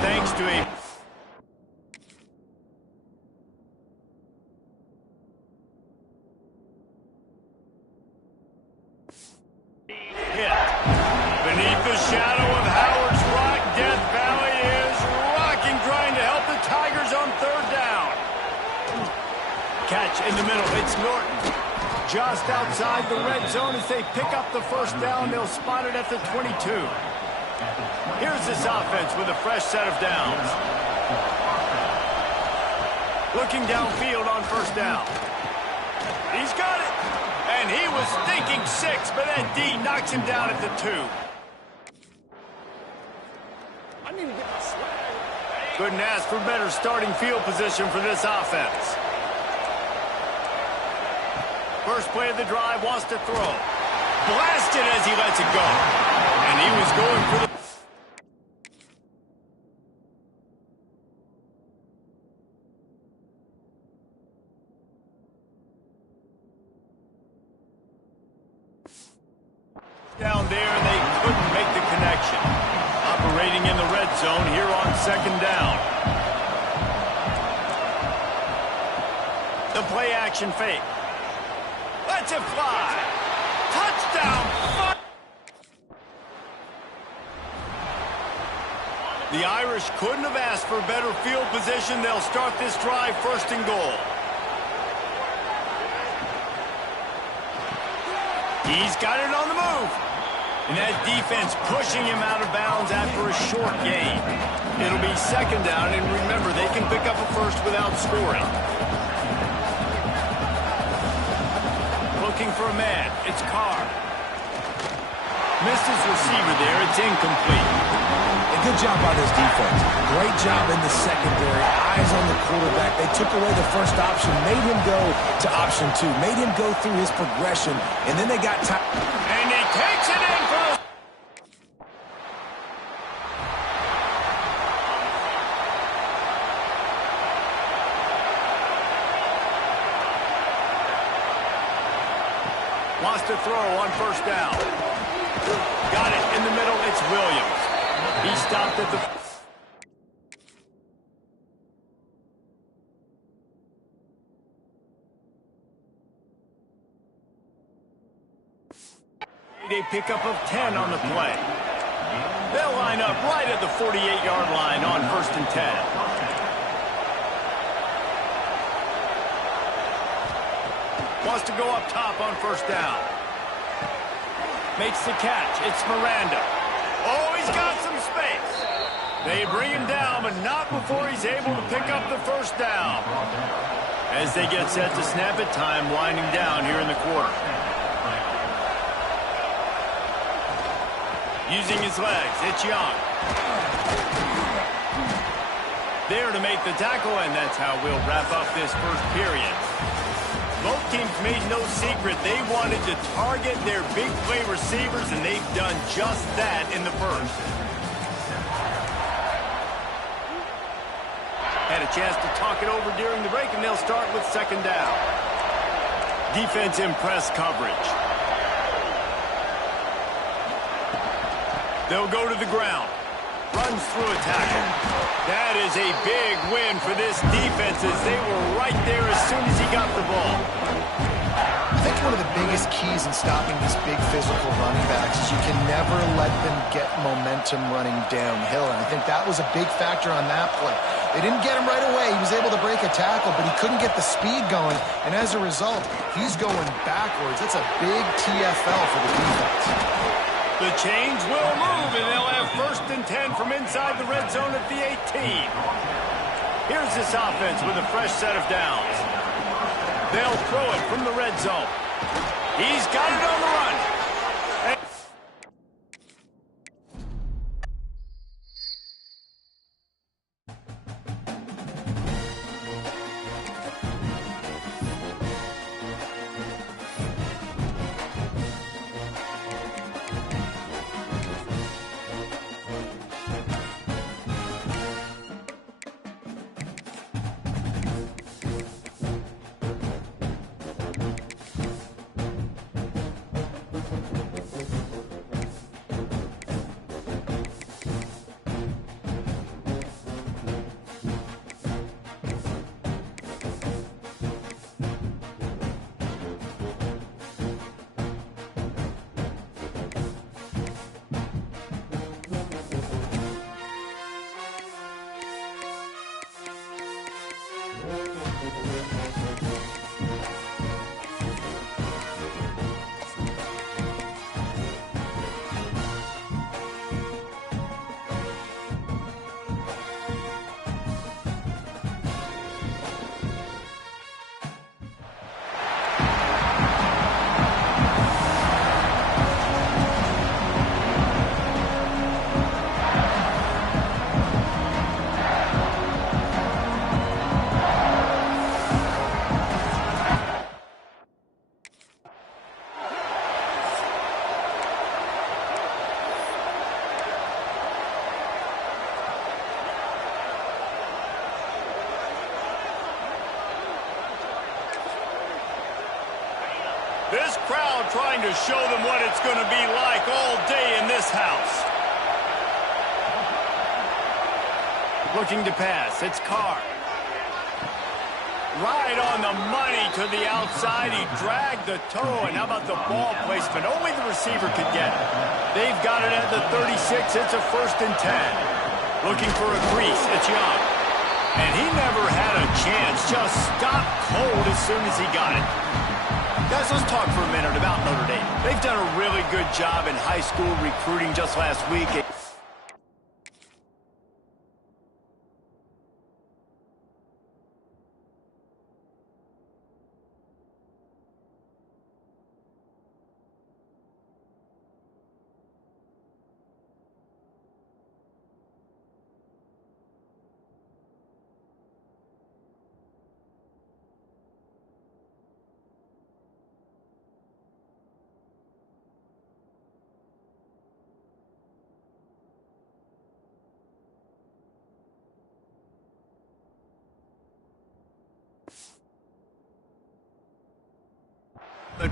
thanks to a hit. Beneath the shadow of Howard's Rock, Death Valley is rocking, trying to help the Tigers on third down. Catch in the middle. It's Norton. Just outside the red zone as they pick up the first down. They'll spot it at the 22. Here's this offense with a fresh set of downs. Looking downfield on first down. He's got it. And he was thinking 6, but then D knocks him down at the 2. Couldn't ask for better starting field position for this offense. First play of the drive, wants to throw. Blasted as he lets it go. And he was going for the... down there, and they couldn't make the connection. Operating in the red zone here on second down. The play action fake. Lets it fly. Touchdown. The Irish couldn't have asked for better field position. They'll start this drive first and goal. He's got it on the move. And that defense pushing him out of bounds after a short gain. It'll be second down, and remember, they can pick up a first without scoring. Looking for a man. It's Carr. Missed his receiver there. It's incomplete. A good job by this defense. Great job in the secondary. Eyes on the quarterback. They took away the first option, made him go to option 2, made him go through his progression, and then they got time. And he takes it in for a... Wants to throw on first down. Got it in the middle. It's Williams. He stopped at the... A pickup of 10 on the play. They'll line up right at the 48-yard line on first and 10. Wants to go up top on first down. Makes the catch. It's Miranda. Oh, he's got some space. They bring him down, but not before he's able to pick up the first down. As they get set to snap it, time winding down here in the quarter. Using his legs, it's Young. There to make the tackle, and that's how we'll wrap up this first period. Both teams made no secret they wanted to target their big play receivers, and they've done just that in the first. Had a chance to talk it over during the break, and they'll start with second down. Defense in press coverage. They'll go to the ground. Runs through a tackle. That is a big win for this defense as they were right there as soon as he got the ball. I think one of the biggest keys in stopping these big physical running backs is you can never let them get momentum running downhill. And I think that was a big factor on that play. They didn't get him right away. He was able to break a tackle, but he couldn't get the speed going. And as a result, he's going backwards. That's a big TFL for the defense. The chains will move, and they'll have first and 10 from inside the red zone at the 18. Here's this offense with a fresh set of downs. They'll throw it from the red zone. He's got it on the run. This crowd trying to show them what it's going to be like all day in this house. Looking to pass. It's Carr. Right on the money to the outside. He dragged the toe. And how about the ball placement? Only the receiver could get it. They've got it at the 36. It's a 1st and 10. Looking for a crease. It's Young. And he never had a chance. Just stopped cold as soon as he got it. Guys, let's talk for a minute about Notre Dame. They've done a really good job in high school recruiting just last week.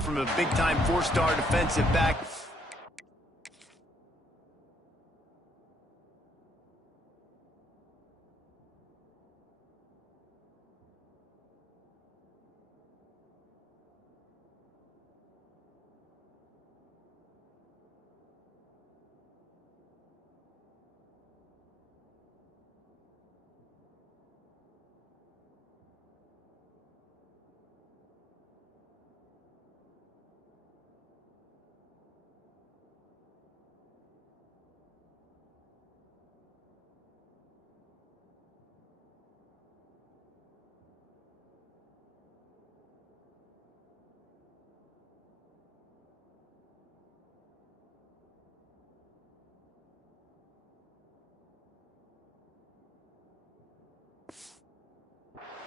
From a big-time 4-star defensive back.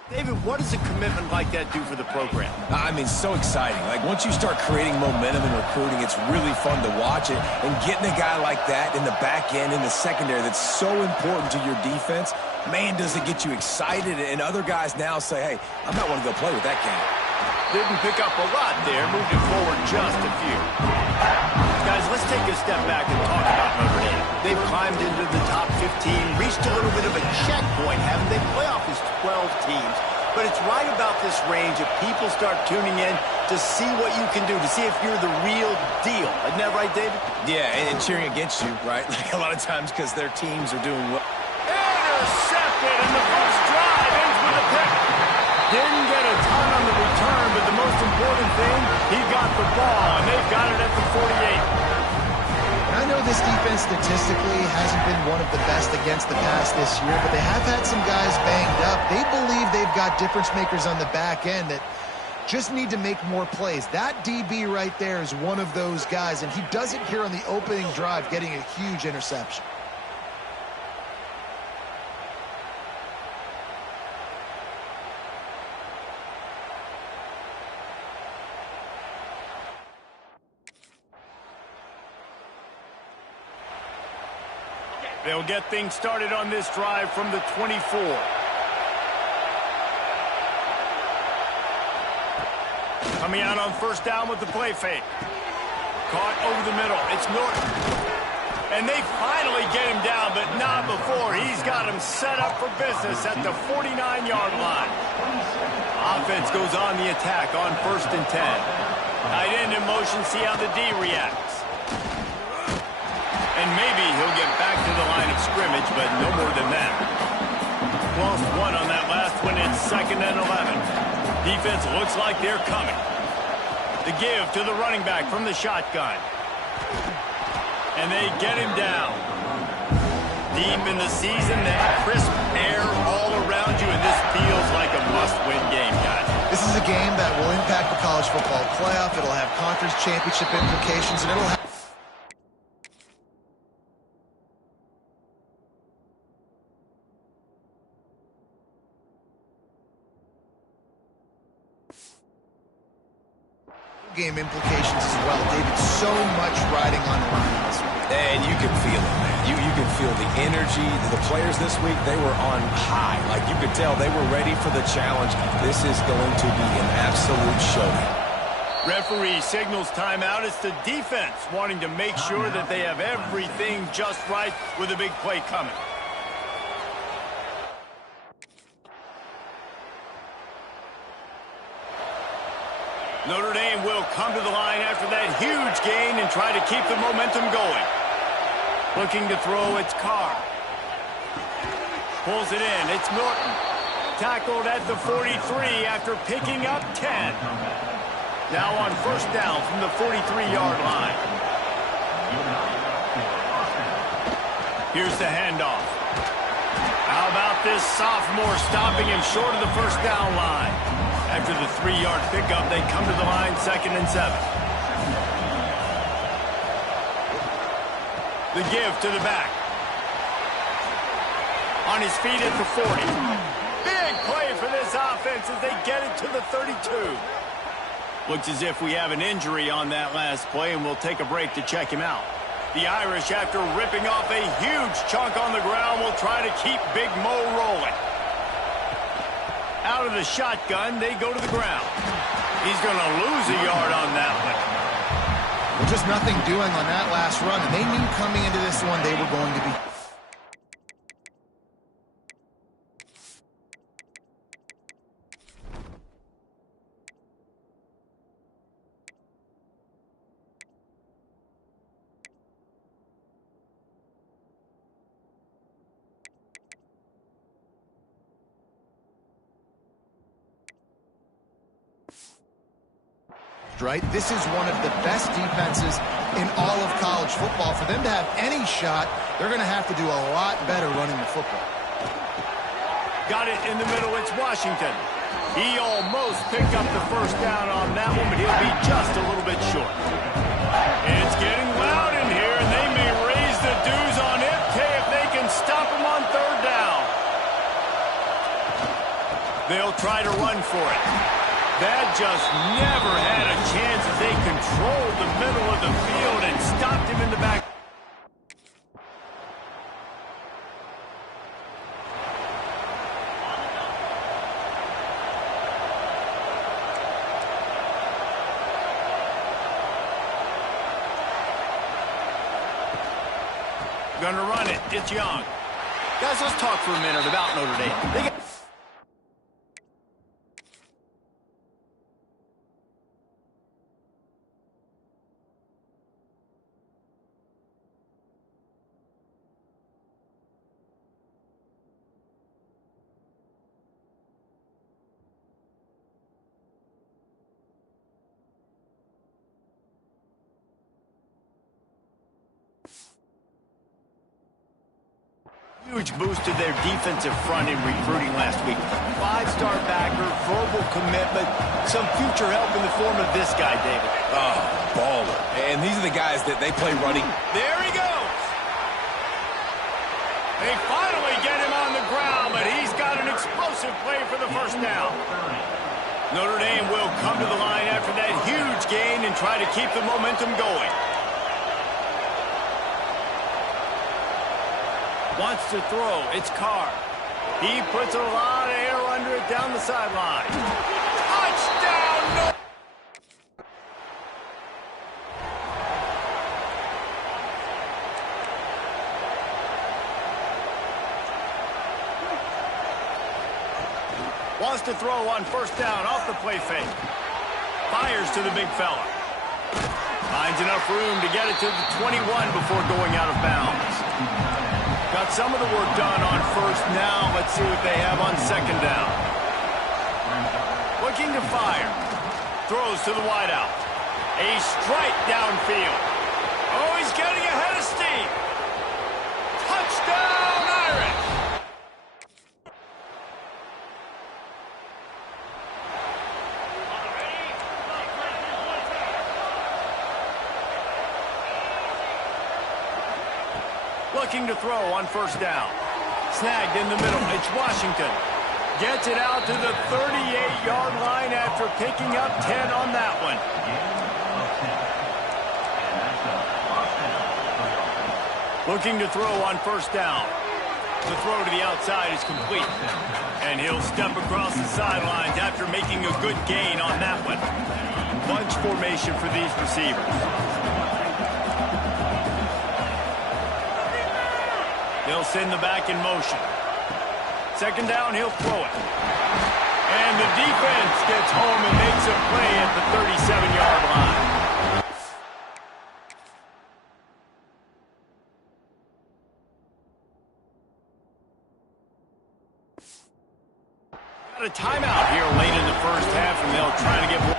David, what does a commitment like that do for the program? I mean, so exciting. Like, once you start creating momentum in recruiting, it's really fun to watch it. And getting a guy like that in the back end, in the secondary, that's so important to your defense, man, does it get you excited. And other guys now say, hey, I might want to go play with that cat. Didn't pick up a lot there, moved it forward just a few. Guys, let's take a step back and talk about Notre Dame. They've climbed into the top 15, reached a little bit of a checkpoint, haven't they? Playoff is 12 teams. But it's right about this range if people start tuning in to see what you can do, to see if you're the real deal. Isn't that right, David? Yeah, and cheering against you, right? Like a lot of times because their teams are doing well. Intercepted, and the first drive ends with a pick. Didn't get a ton on the return, but the most important thing, he got the ball, and they've got it at the 48. I know this defense statistically hasn't been one of the best against the pass this year, but they have had some guys banged up. They believe they've got difference makers on the back end that just need to make more plays. That DB right there is one of those guys, and he does it here on the opening drive, getting a huge interception. They'll get things started on this drive from the 24. Coming out on first down with the play fake. Caught over the middle. It's Norton. And they finally get him down, but not before. He's got him set up for business at the 49-yard line. Offense goes on the attack on 1st and 10. Tight end in motion, see how the D reacts. And maybe he'll get back to the line of scrimmage, but no more than that. Lost one on that last one. It's 2nd and 11. Defense looks like they're coming. The give to the running back from the shotgun. And they get him down. Deep in the season, that crisp air all around you, and this feels like a must-win game, guys. This is a game that will impact the college football playoff. It'll have conference championship implications, and it'll have game implications as well. David, so much riding on the line this week. And you can feel it, man. You can feel the energy. The players this week, they were on high. Like, you could tell they were ready for the challenge. This is going to be an absolute showdown. Referee signals timeout. It's the defense wanting to make sure that they have everything just right with a big play coming. Notre Dame will come to the line after that huge gain and try to keep the momentum going. Looking to throw, it's Carr. Pulls it in, it's Norton. Tackled at the 43 after picking up 10. Now on first down from the 43-yard line. Here's the handoff. How about this sophomore stopping him short of the first down line? After the 3-yard pickup, they come to the line 2nd and 7. The give to the back. On his feet at the 40. Big play for this offense as they get it to the 32. Looks as if we have an injury on that last play, and we'll take a break to check him out. The Irish, after ripping off a huge chunk on the ground, will try to keep Big Mo rolling. Out of the shotgun, they go to the ground. He's going to lose a yard on that one. Well, just nothing doing on that last run, and they knew coming into this one they were going to be... Right? This is one of the best defenses in all of college football. For them to have any shot, they're going to have to do a lot better running the football. Got it in the middle. It's Washington. He almost picked up the first down on that one, but he'll be just a little bit short. It's getting loud in here, and they may raise the dues on MK if they can stop him on 3rd down. They'll try to run for it. That just never had a chance as they controlled the middle of the field and stopped him in the back. Gonna run it. It's Young. Guys, let's talk for a minute about Notre Dame. Huge boost to their defensive front in recruiting last week. 5-star backer, verbal commitment, some future help in the form of this guy, David. Oh, baller. And these are the guys that they play running. There he goes. They finally get him on the ground, but he's got an explosive play for the first down. Notre Dame will come to the line after that huge gain and try to keep the momentum going. Wants to throw. It's Carr. He puts a lot of air under it down the sideline. Touchdown! No. Wants to throw on first down off the play fake. Fires to the big fella. Finds enough room to get it to the 21 before going out of bounds. Got some of the work done on first. Now let's see what they have on 2nd down. Looking to fire. Throws to the wideout. A strike downfield. Oh, he's getting ahead of steam. Touchdown, Irish! Looking to throw on first down. Snagged in the middle. It's Washington. Gets it out to the 38-yard line after picking up 10 on that one. Looking to throw on first down. The throw to the outside is complete. And he'll step across the sidelines after making a good gain on that one. bunch formation for these receivers. They'll send the back in motion. Second down, he'll throw it. And the defense gets home and makes a play at the 37-yard line. Got a timeout here late in the first half, and they'll try to get more.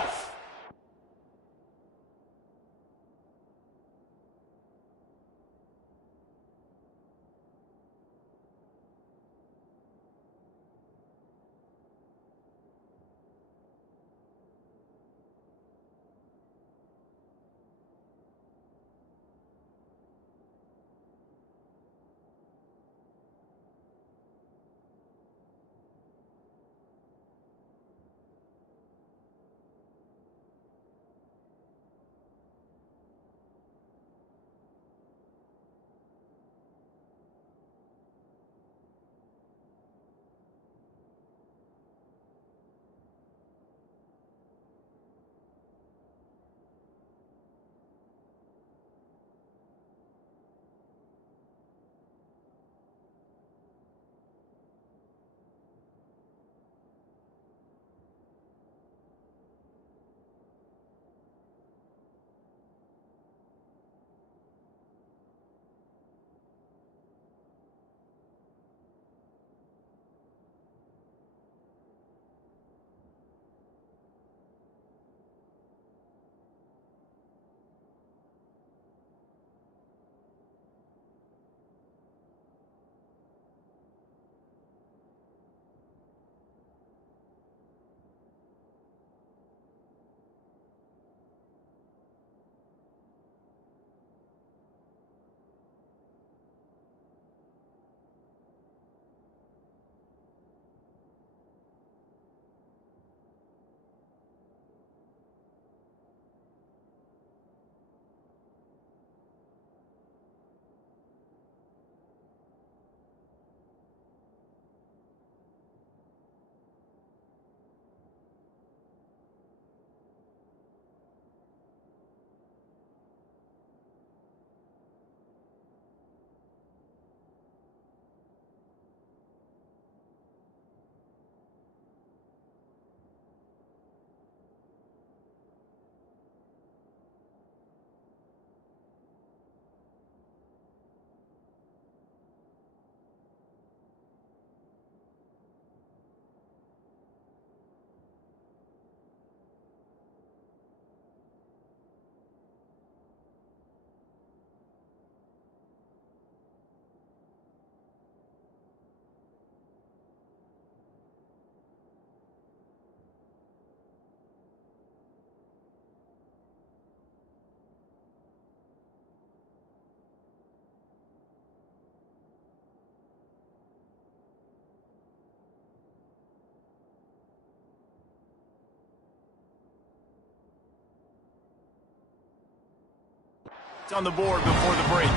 On the board before the break.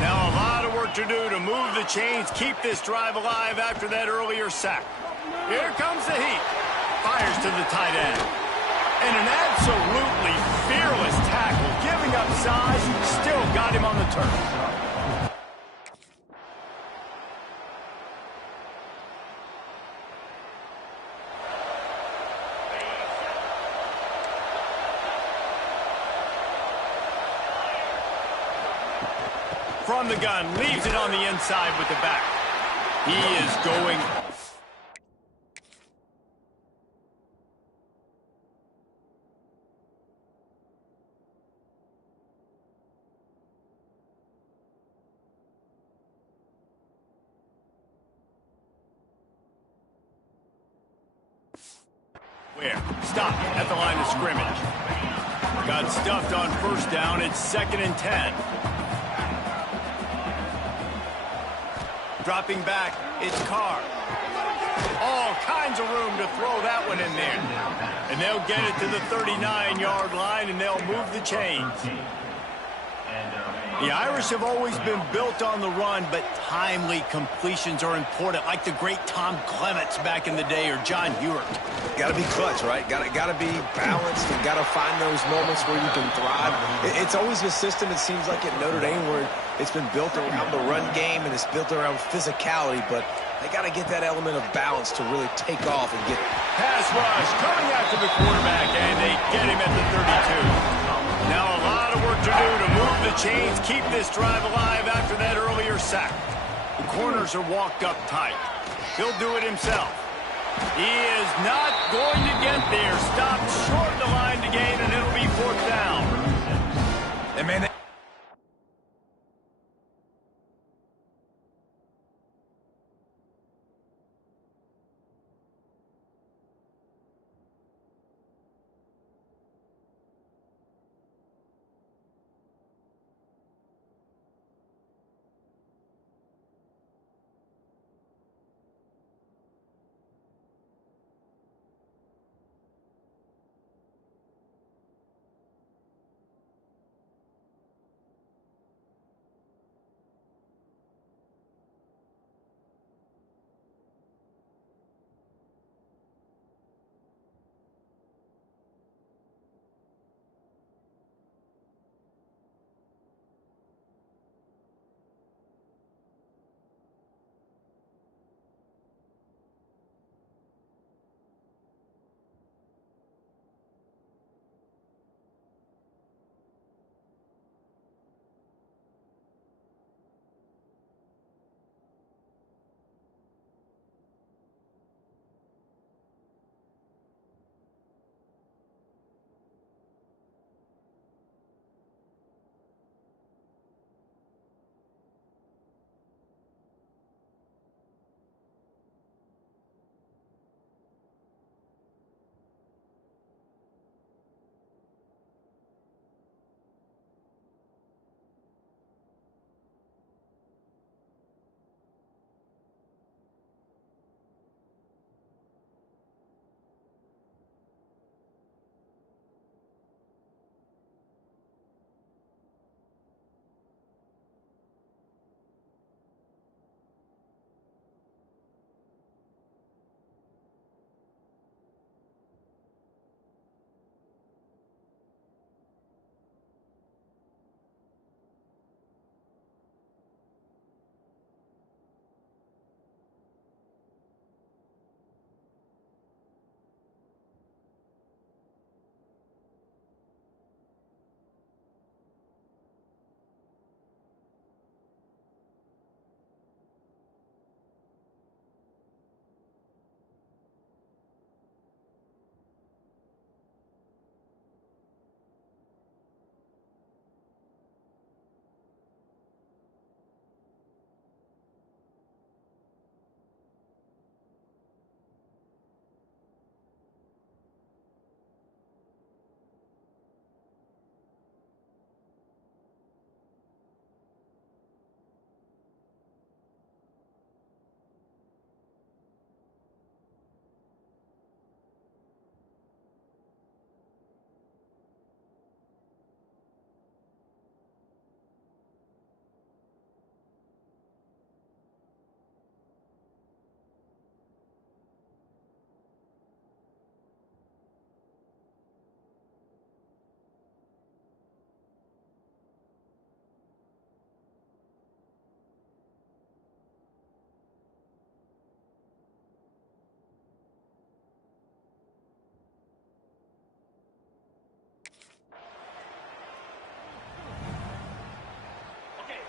Now a lot of work to do to move the chains, keep this drive alive after that earlier sack. Here comes the heat. Fires to the tight end. And an absolutely fearless tackle, giving up size, still got him on the turf. From the gun, leaves it on the inside with the back. He is going. Where? Stop at the line of scrimmage. Got stuffed on first down. It's 2nd and 10. Dropping back, it's Carr. All kinds of room to throw that one in there. And they'll get it to the 39-yard line, and they'll move the chains. The Irish have always been built on the run, but timely completions are important, like the great Tom Clements back in the day or John Hewart. Got to be clutch, right? Got to be balanced and got to find those moments where you can thrive. It's always a system, it seems like, at Notre Dame where it's been built around the run game and it's built around physicality, but they got to get that element of balance to really take off and get... Pass rush coming after the quarterback, and they get him at the 32. Now a lot of work to do to move the chains, keep this drive alive after that earlier sack. The corners are walked up tight. He'll do it himself. He is not going to get there. Stopped short of the line to gain, and it'll be 4th down. And man,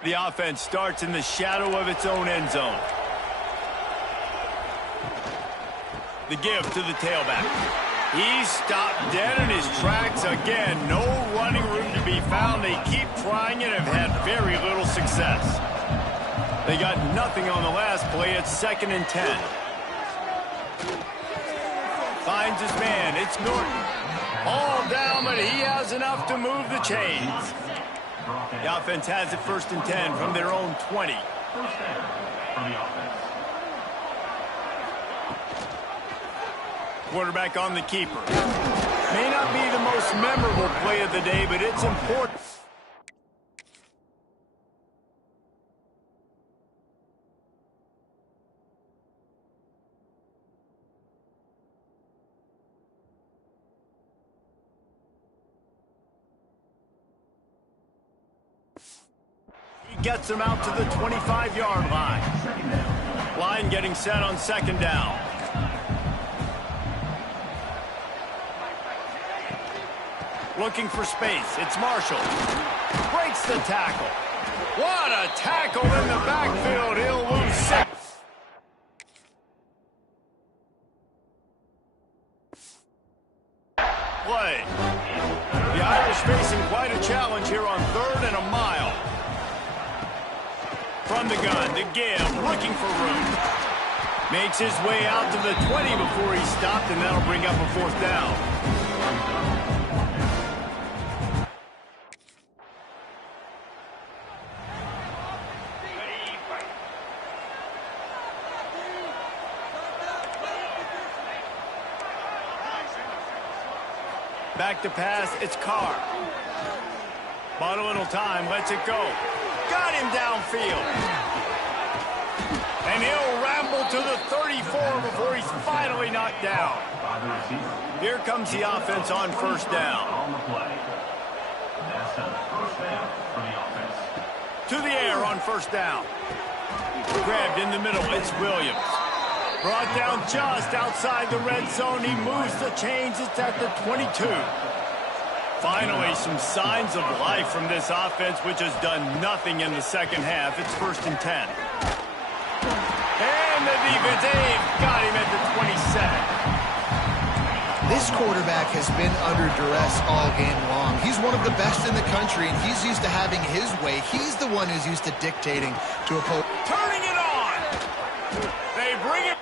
The offense starts in the shadow of its own end zone. The give to the tailback. He's stopped dead in his tracks again. No running room to be found. They keep trying and have had very little success. They got nothing on the last play. It's 2nd and 10. Finds his man. It's Norton. All down, but he has enough to move the chains. The offense has it 1st and 10 from their own 20. Quarterback on the keeper. May not be the most memorable play of the day, but it's important. gets them out to the 25-yard line. Line getting set on second down. Looking for space. It's Marshall. Breaks the tackle. What a tackle in the backfield. He'll lose 6. Play. The Irish facing quite a challenge here on 3rd and a mile. From the gun to Gibb, looking for room. Makes his way out to the 20 before he's stopped, and that'll bring up a 4th down. Back to pass, it's Carr. Bought a little time, lets it go. Got him downfield. And he'll ramble to the 34 before he's finally knocked down. Here comes the offense on 1st down. To the air on 1st down. Grabbed in the middle, it's Williams. Brought down just outside the red zone. He moves the chains. It's at the 22. Finally, some signs of life from this offense, which has done nothing in the second half. It's 1st and 10. And the defense, got him at the 27. This quarterback has been under duress all game long. He's one of the best in the country, and he's used to having his way. He's the one who's used to dictating to opponents. Turning it on. They bring it.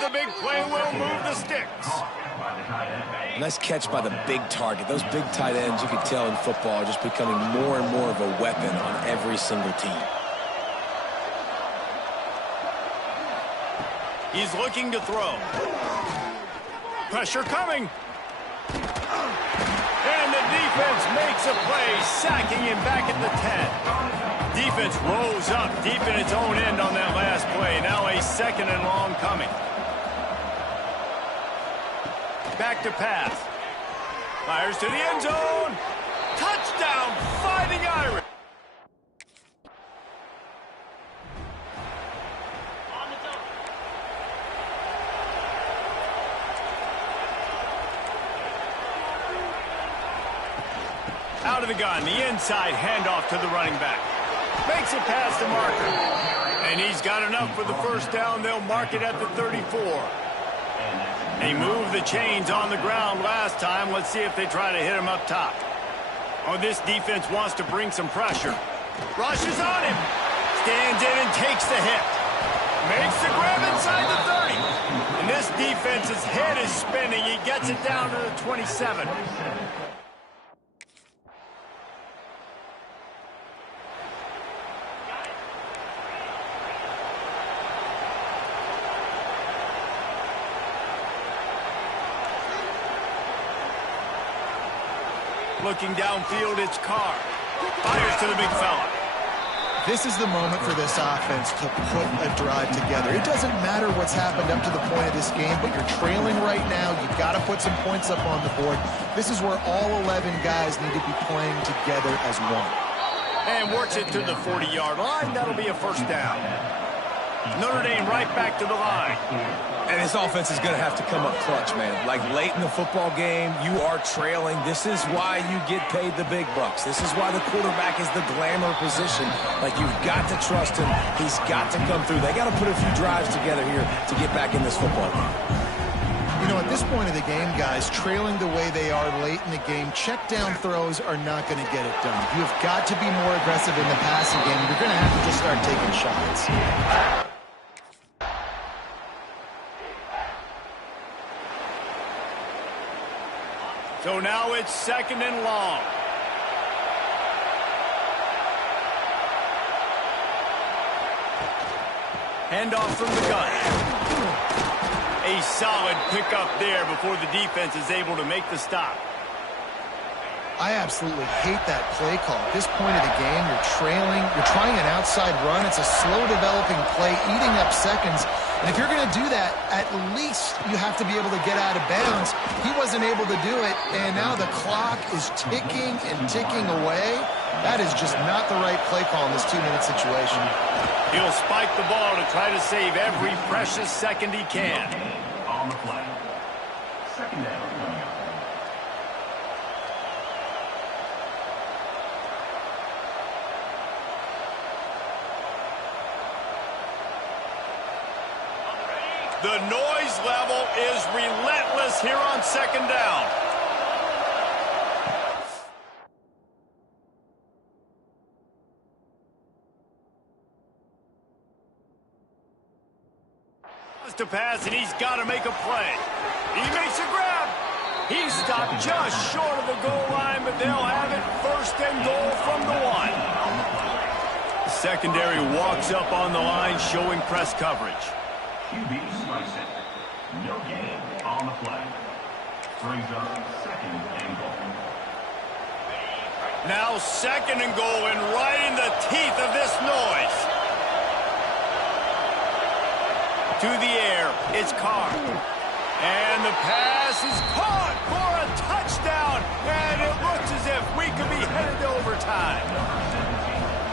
The big play will move the sticks. Nice catch by the big target. Those big tight ends, you can tell in football, are just becoming more and more of a weapon on every single team. He's looking to throw. Pressure coming. And the defense makes a play, sacking him back at the 10. Defense rose up deep in its own end on that last play. Now a 2nd and long coming. Back to pass. Fires to the end zone. Touchdown, Fighting Irish. Out of the gun, the inside handoff to the running back. Makes it past the marker. And he's got enough for the 1st down. They'll mark it at the 34. They moved the chains on the ground last time. Let's see if they try to hit him up top. Oh, this defense wants to bring some pressure. Rushes on him. Stands in and takes the hit. Makes the grab inside the 30. And this defense's head is spinning. He gets it down to the 27. Looking downfield, it's Carr. Fires to the big fella. This is the moment for this offense to put a drive together. It doesn't matter what's happened up to the point of this game, but you're trailing right now. You've got to put some points up on the board. This is where all 11 guys need to be playing together as one. And works it to the 40-yard line. That'll be a 1st down. Notre Dame right back to the line. And this offense is going to have to come up clutch, man. Like late in the football game, you are trailing. This is why you get paid the big bucks. This is why the quarterback is the glamour position. Like, you've got to trust him. He's got to come through. They got to put a few drives together here to get back in this football game. You You know, at this point of the game, guys, trailing the way they are late in the game, check down throws are not going to get it done. You have got to be more aggressive in the passing game. You're going to have to just start taking shots. So now it's 2nd and long. Handoff from the gun. A solid pickup there before the defense is able to make the stop. I absolutely hate that play call. At this point of the game, you're trailing, you're trying an outside run. It's a slow developing play, eating up seconds. And if you're going to do that, at least you have to be able to get out of bounds. He wasn't able to do it, and now the clock is ticking and ticking away. That is just not the right play call in this 2-minute situation. He'll spike the ball to try to save every precious second he can. On the play. 2nd down. The noise level is relentless here on 2nd down. To pass, and he's got to make a play. He makes a grab. He's stopped just short of the goal line, but they'll have it 1st and goal from the 1. Secondary walks up on the line, showing press coverage. QB slicing. No gain on the play. Brings up 2nd and goal. Now 2nd and goal, and right in the teeth of this noise. To the air, it's Carr. And the pass is caught for a touchdown. And it looks as if we could be headed to overtime.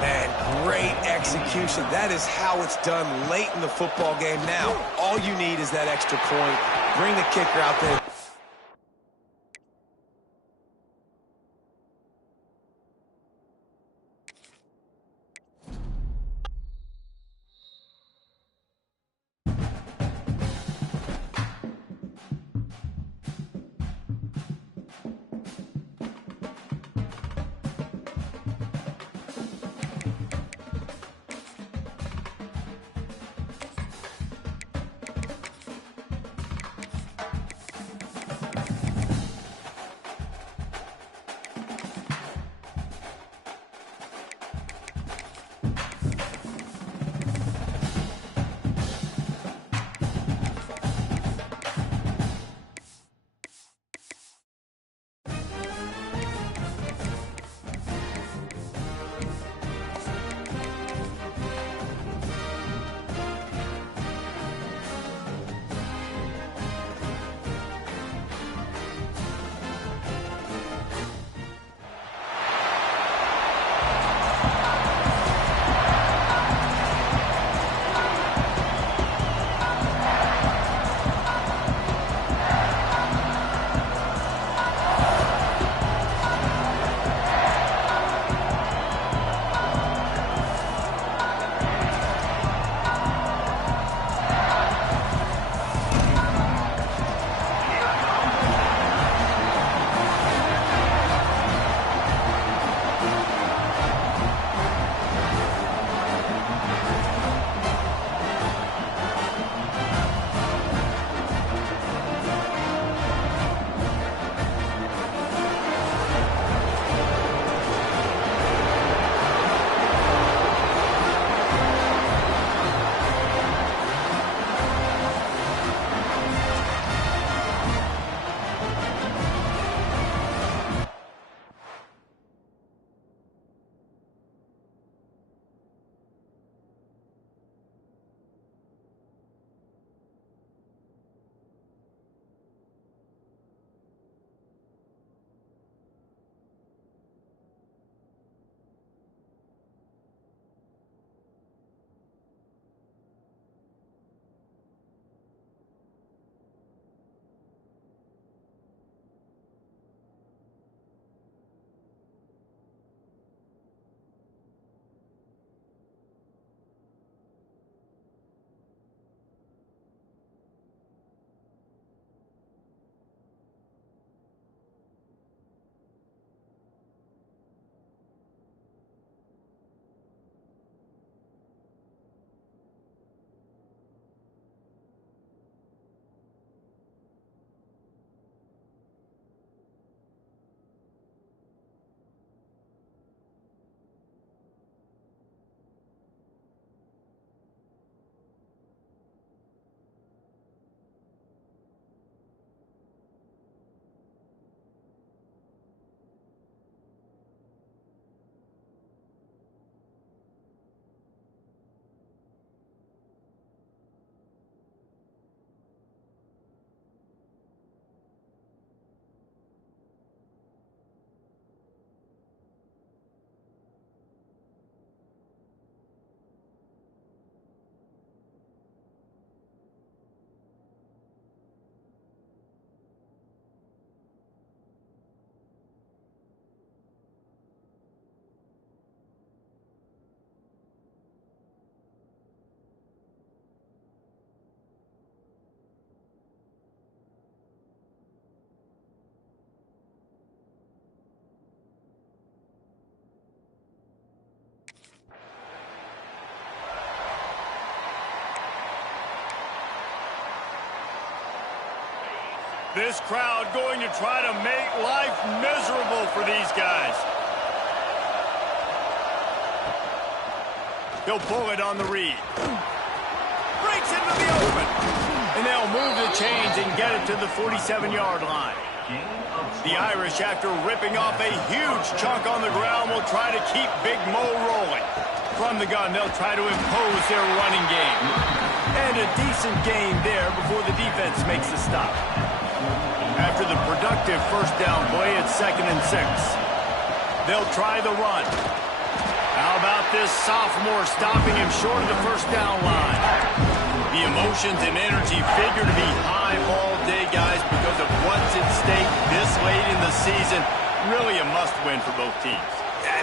Man, great execution. That is how it's done late in the football game. Now, all you need is that extra point. Bring the kicker out there. This crowd going to try to make life miserable for these guys. He'll pull it on the read. Breaks into the open. And they'll move the chains and get it to the 47-yard line. The Irish, after ripping off a huge chunk on the ground, will try to keep Big Mo rolling. From the gun, they'll try to impose their running game. And a decent gain there before the defense makes the stop. After the productive first down play, it's 2nd and 6. They'll try the run. How about this sophomore stopping him short of the first down line? The emotions and energy figure to be high all day, guys, because of what's at stake this late in the season. Really a must-win for both teams.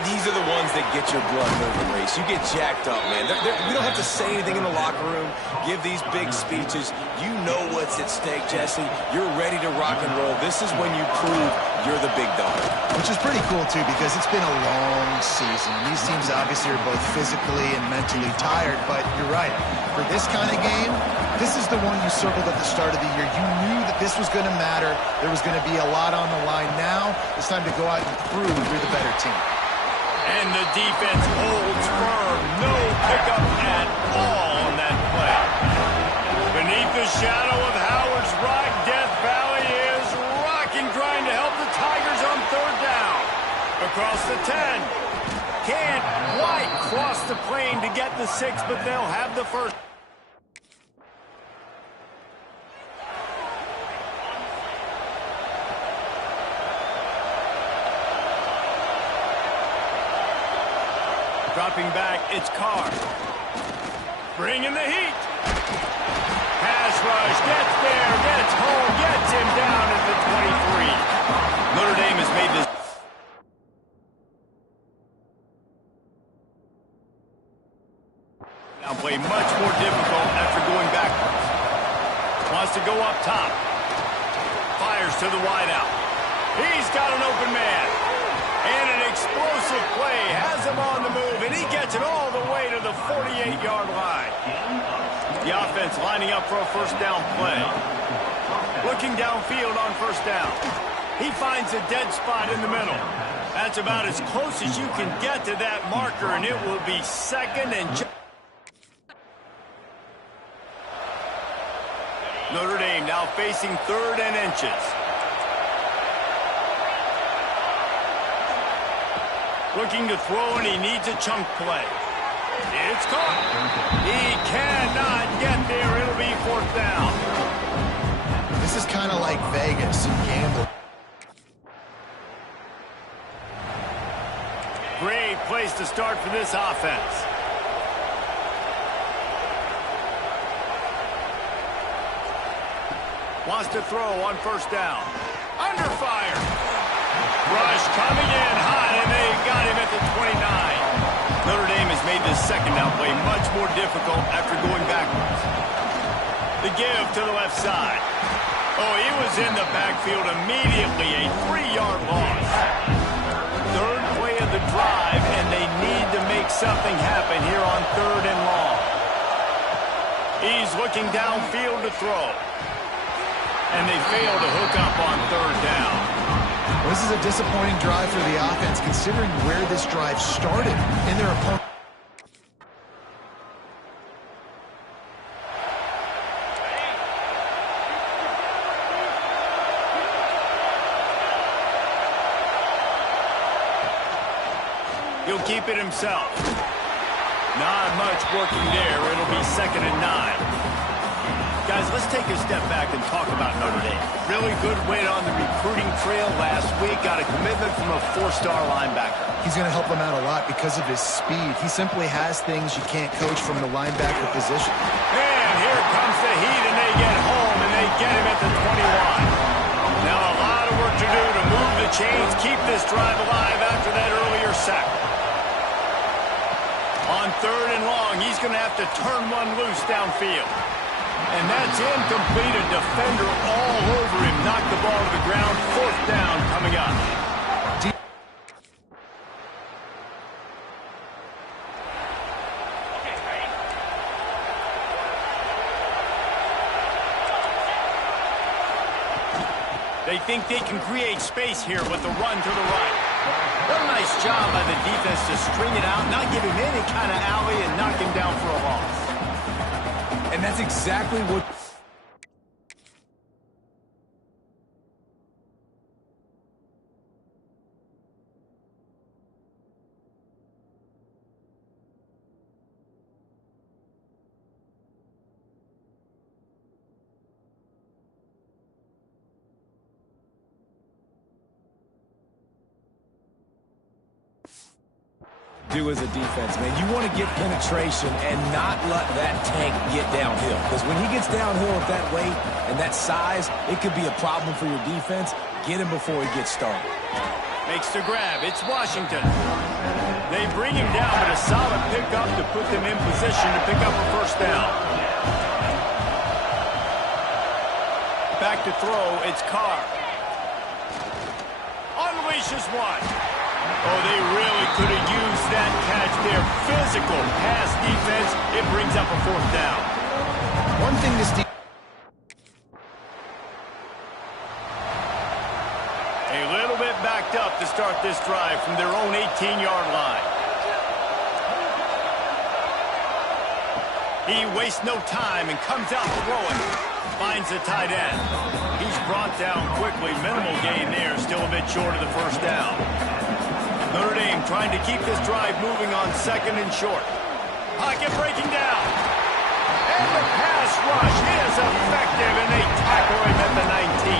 These are the ones that get your blood moving, Reese. You get jacked up, man. We don't have to say anything in the locker room, give these big speeches. You know what's at stake, Jesse. You're ready to rock and roll. This is when you prove you're the big dog. Which is pretty cool, too, because it's been a long season. These teams obviously are both physically and mentally tired, but you're right. For this kind of game, this is the one you circled at the start of the year. You knew that this was going to matter. There was going to be a lot on the line. Now it's time to go out and prove you're the better team. And the defense holds firm. No pickup at all on that play. Beneath the shadow of Howard's Rock, Death Valley is rocking, trying to help the Tigers on 3rd down. Across the 10. Can't quite cross the plane to get the 6, but they'll have the first. Dropping back, it's Carr. Bringing the heat. Pass rush, gets there, gets home, gets him down at the 23. Notre Dame has made this. Now play much more difficult after going backwards. Wants to go up top. Fires to the wideout. He's got an open man. And an explosive play has him on the move, and he gets it all the way to the 48-yard line. The offense lining up for a first down play. Looking downfield on first down. He finds a dead spot in the middle. That's about as close as you can get to that marker, and it will be 2nd and... Notre Dame now facing 3rd and inches. Looking to throw, and he needs a chunk play. It's caught. He cannot get there. It'll be 4th down. This is kind of like Vegas and gambling. Great place to start for this offense. Wants to throw on first down. Under fire. Rush coming in hot, and they got him at the 29. Notre Dame has made this second down play much more difficult after going backwards. The give to the left side. Oh, he was in the backfield immediately. A 3-yard loss. 3rd play of the drive, and they need to make something happen here on 3rd and long. He's looking downfield to throw. And they fail to hook up on 3rd down. Well, this is a disappointing drive for the offense, considering where this drive started in their opponent. He'll keep it himself. Not much working there. It'll be 2nd and 9. Guys, let's take a step back and talk about Notre Dame. Really good win on the recruiting trail last week. Got a commitment from a 4-star linebacker. He's going to help them out a lot because of his speed. He simply has things you can't coach from the linebacker position. And here comes the heat, and they get home, and they get him at the 21. Now a lot of work to do to move the chains, keep this drive alive after that earlier sack. On 3rd and long, he's going to have to turn one loose downfield. And that's incomplete. A defender all over him. Knocked the ball to the ground. 4th down coming up. They think they can create space here with the run to the right. What a nice job by the defense to string it out, not give him any kind of alley, and knock him down for a loss. And that's exactly what... do as a defense, man. You want to get penetration and not let that tank get downhill. Because when he gets downhill at that weight and that size, it could be a problem for your defense. Get him before he gets started. Makes the grab. It's Washington. They bring him down, but a solid pickup to put them in position to pick up a first down. Back to throw. It's Carr. Unleashes one. Oh, they really could have used that catch there. Physical pass defense. It brings up a fourth down. One thing this defense... A little bit backed up to start this drive from their own 18-yard line. He wastes no time and comes out throwing. Finds the tight end. He's brought down quickly. Minimal gain there. Still a bit short of the first down. Notre Dame trying to keep this drive moving on second and short. Pocket breaking down. And the pass rush is effective, and they tackle him at the 19.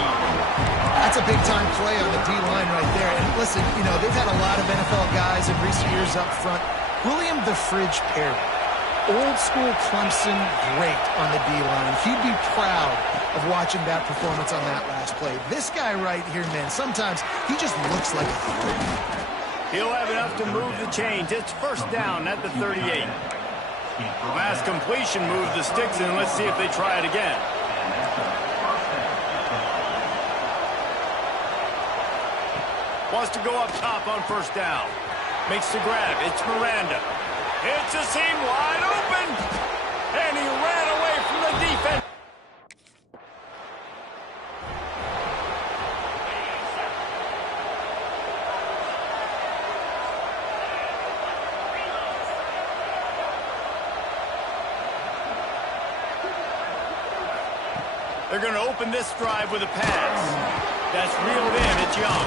That's a big-time play on the D-line right there. And listen, you know, they've had a lot of NFL guys in recent years up front. William the Fridge Perry, old-school Clemson great on the D-line. He'd be proud of watching that performance on that last play. This guy right here, man, sometimes he just looks like a hero. He'll have enough to move the chains. It's first down at the 38. Last completion moves the sticks in. Let's see if they try it again. Wants to go up top on first down. Makes the grab. It's Miranda. It's a seam wide open. And he ran away from the defense. They're going to open this drive with a pass. That's reeled in. It's Young.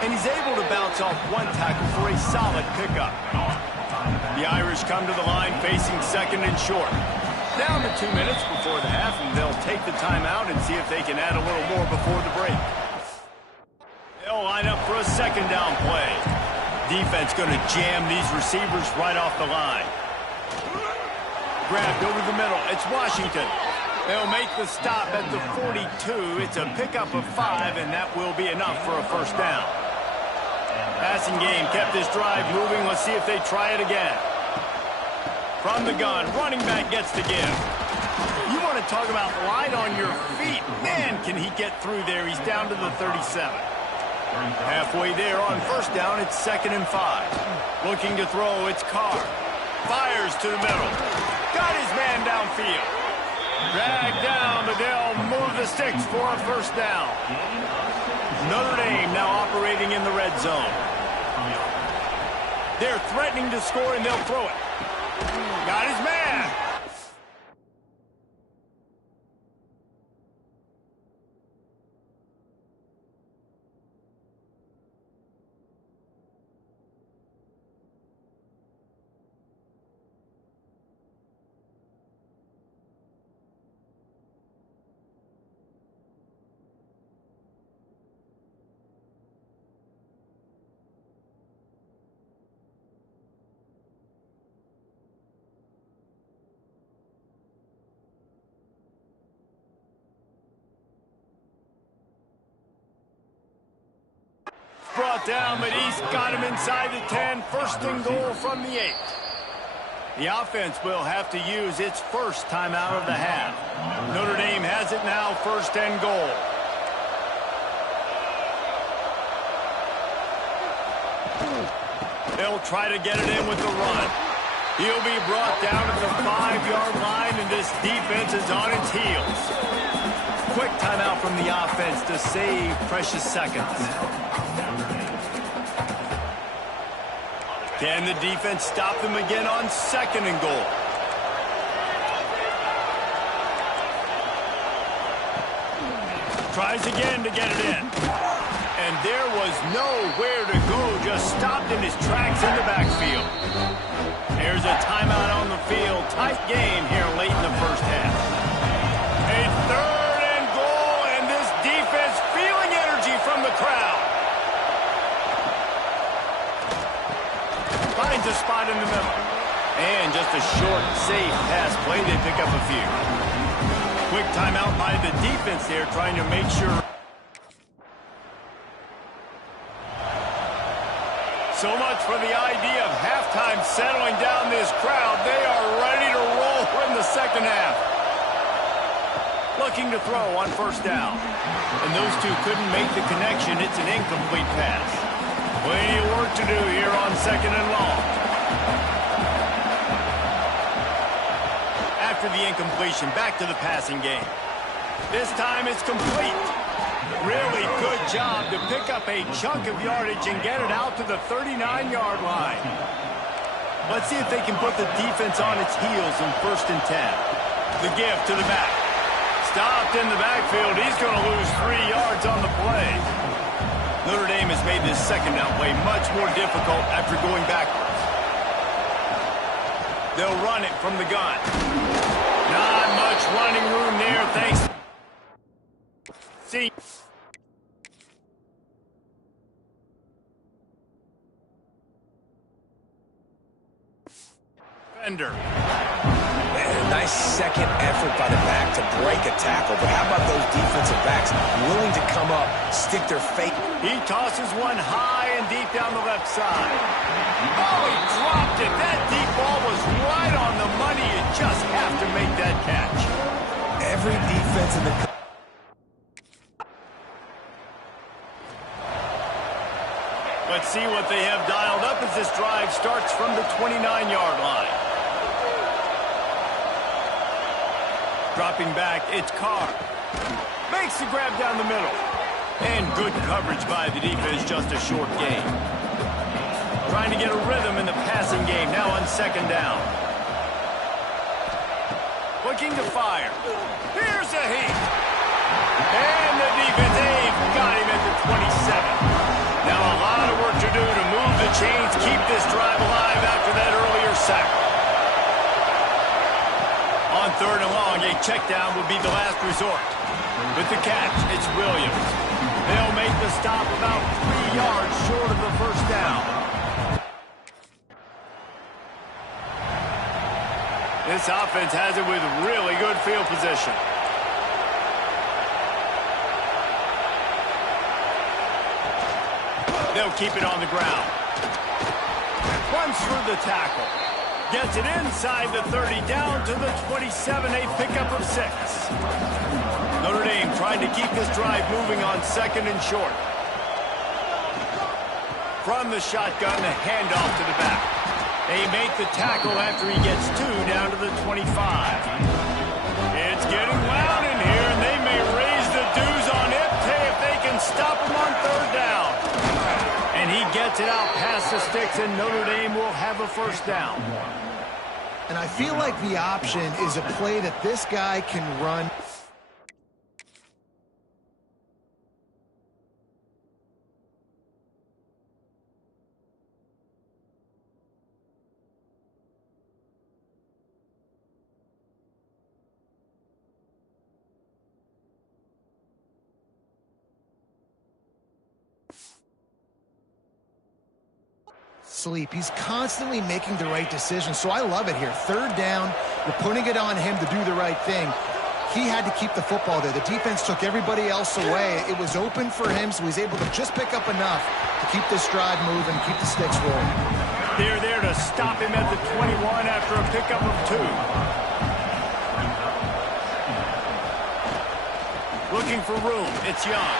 And he's able to bounce off one tackle for a solid pickup. The Irish come to the line facing second and short. Down to 2 minutes before the half, and they'll take the timeout and see if they can add a little more before the break. They'll line up for a second down play. Defense going to jam these receivers right off the line. Grabbed over the middle. It's Washington. They'll make the stop at the 42. It's a pickup of 5, and that will be enough for a first down. Passing game kept this drive moving. Let's see if they try it again. From the gun, running back gets the give. You want to talk about light on your feet. Man, can he get through there. He's down to the 37. Halfway there on first down, it's 2nd and 5. Looking to throw, it's Carr. Fires to the middle. Got his man downfield. Dragged down, but they'll move the sticks for a first down. Notre Dame now operating in the red zone. They're threatening to score, and they'll throw it. Got his man. Brought down, but he's got him inside the 10. First and goal from the 8. The offense will have to use its first timeout of the half. Notre Dame has it now, first and goal. They'll try to get it in with the run. He'll be brought down at the 5-yard line, and this defense is on its heels. Quick timeout from the offense to save precious seconds. Can the defense stop them again on 2nd and goal? Tries again to get it in. And there was nowhere to go, just stopped in his tracks in the backfield. There's a timeout on the field. Tight game here late in the first half. A 3rd and goal, and this defense feeling energy from the crowd. Finds a spot in the middle. And just a short, safe pass play. They pick up a few. Quick timeout by the defense there, trying to make sure. So much for the idea of halftime settling down this crowd. They are ready to roll in the second half. Looking to throw on 1st down. And those two couldn't make the connection. It's an incomplete pass. Plenty of work to do here on 2nd and long. After the incompletion, back to the passing game. This time it's complete. Really good job to pick up a chunk of yardage and get it out to the 39-yard line. Let's see if they can put the defense on its heels in 1st and 10. The give to the back. Stopped in the backfield. He's going to lose 3 yards on the play. Notre Dame has made this 2nd down play much more difficult after going backwards. They'll run it from the gun. Not much running room there, thanks. See. Fender. Nice second effort by the back to break a tackle, but how about those defensive backs willing to come up, stick their face? He tosses one high and deep down the left side. Oh, he dropped it. That deep ball was right on the money. You just have to make that catch. Every defense in the... Let's see what they have dialed up as this drive starts from the 29-yard line. Dropping back, it's Carr. Makes the grab down the middle. And good coverage by the defense, just a short gain. Trying to get a rhythm in the passing game, now on 2nd down. Looking to fire. Here's a heat. And the defense, they've got him at the 27. Now a lot of work to do to move the chains, keep this drive alive after that earlier sack. On 3rd and long, a check down would be the last resort. With the catch, it's Williams. They'll make the stop about 3 yards short of the 1st down. This offense has it with really good field position. They'll keep it on the ground. Runs through the tackle. Gets it inside the 30, down to the 27, a pickup of 6. Notre Dame trying to keep this drive moving on 2nd and short. From the shotgun, the handoff to the back. They make the tackle after he gets 2 down to the 25. It's getting loud in here, and they may raise the dues on it if they can stop him on 3rd down. And he gets it out past the sticks, and Notre Dame will have a 1st down. And I feel like the option is a play that this guy can run. Sleep. He's constantly making the right decision, so I love it here. 3rd down, you're putting it on him to do the right thing. He had to keep the football there. The defense took everybody else away. It was open for him, so he's able to just pick up enough to keep this drive moving, keep the sticks rolling. They're there to stop him at the 21 after a pickup of 2. Looking for room, it's Young.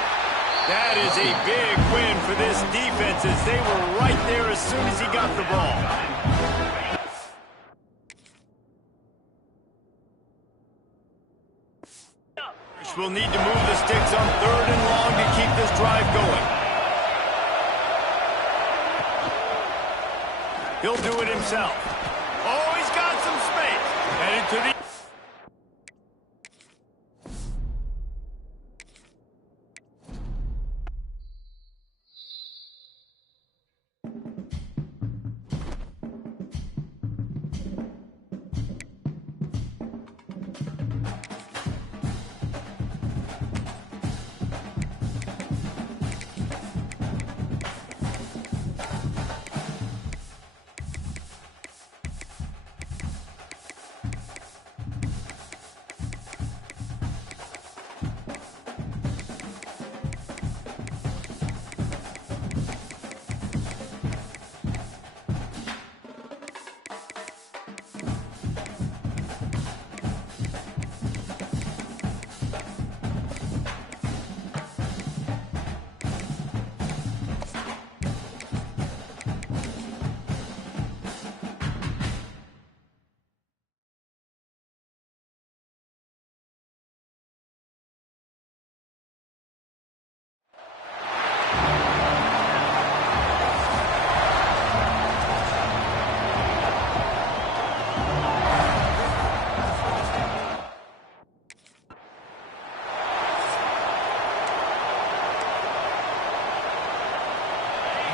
That is a big win for this defense as they were right there as soon as he got the ball. coach will need to move the sticks on 3rd and long to keep this drive going. He'll do it himself. Oh, he's got some space. Headed to the...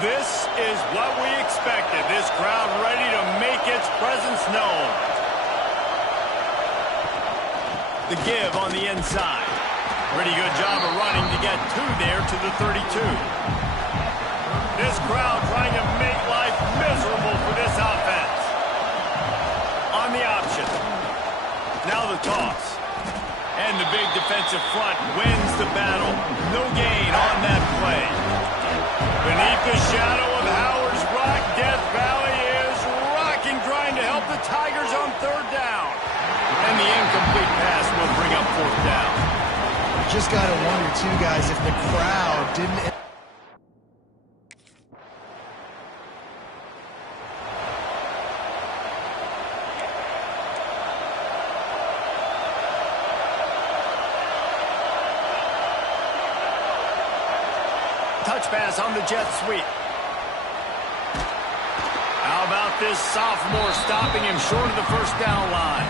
This is what we expected. This crowd ready to make its presence known. The give on the inside. Pretty good job of running to get 2 there to the 32. This crowd trying to make life miserable for this offense. On the option. Now the toss. And the big defensive front wins the battle. No gain on that play. Beneath the shadow of Howard's Rock, Death Valley is rocking, trying to help the Tigers on 3rd down. And the incomplete pass will bring up 4th down. Just got to wonder, too, guys, if the crowd didn't... Touch pass on the jet sweep. How about this sophomore stopping him short of the 1st down line?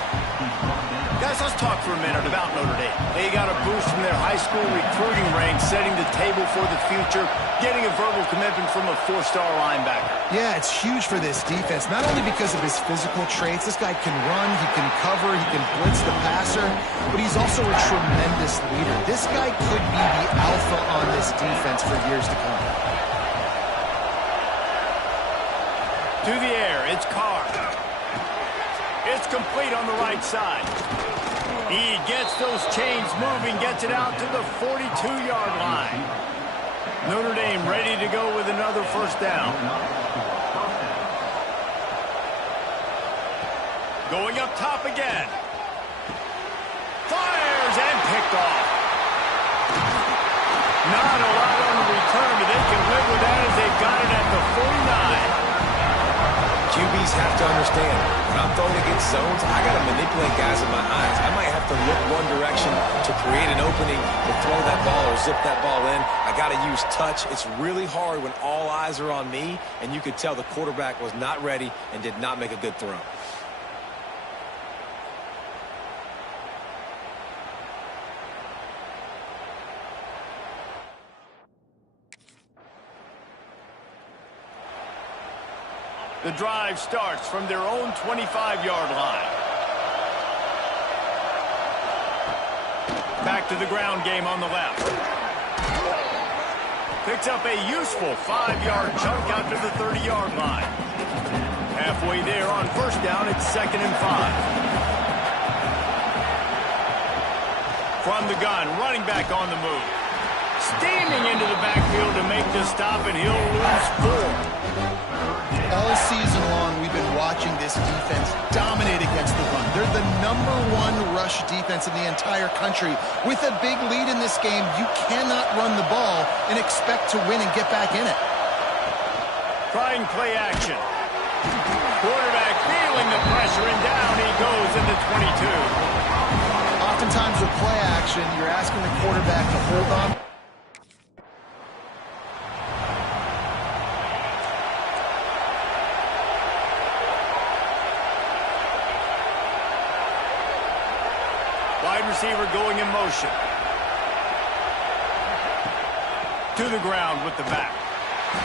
Guys, let's talk for a minute about Notre Dame. They got a boost from their high school recruiting ranks, setting the table for the future, getting a verbal commitment from a 4-star linebacker. Yeah, it's huge for this defense, not only because of his physical traits. This guy can run, he can cover, he can blitz the passer, but he's also a tremendous leader. This guy could be the alpha on this defense for years to come. To the air, it's Carr. It's complete on the right side. He gets those chains moving, gets it out to the 42-yard line. Notre Dame ready to go with another 1st down. Going up top again. Fires and picked off. Not a lot on the return, but they can live with that as they've got it at the 49. QBs have to understand, when I'm throwing against zones, I got to manipulate guys with my eyes. I might have to look one direction to create an opening to throw that ball or zip that ball in. I got to use touch. It's really hard when all eyes are on me, and you could tell the quarterback was not ready and did not make a good throw. The drive starts from their own 25-yard line. Back to the ground game on the left. Picks up a useful 5-yard chunk out to the 30-yard line. Halfway there on 1st down, it's 2nd and 5. From the gun, running back on the move. Steaming into the backfield to make the stop, and he'll lose 4. All season long, we've been watching this defense dominate against the run. They're the #1 rush defense in the entire country. With a big lead in this game, you cannot run the ball and expect to win and get back in it. Trying play action. Quarterback feeling the pressure, and down he goes in the 22. times with play action, you're asking the quarterback to hold on. Wide receiver going in motion. To the ground with the back.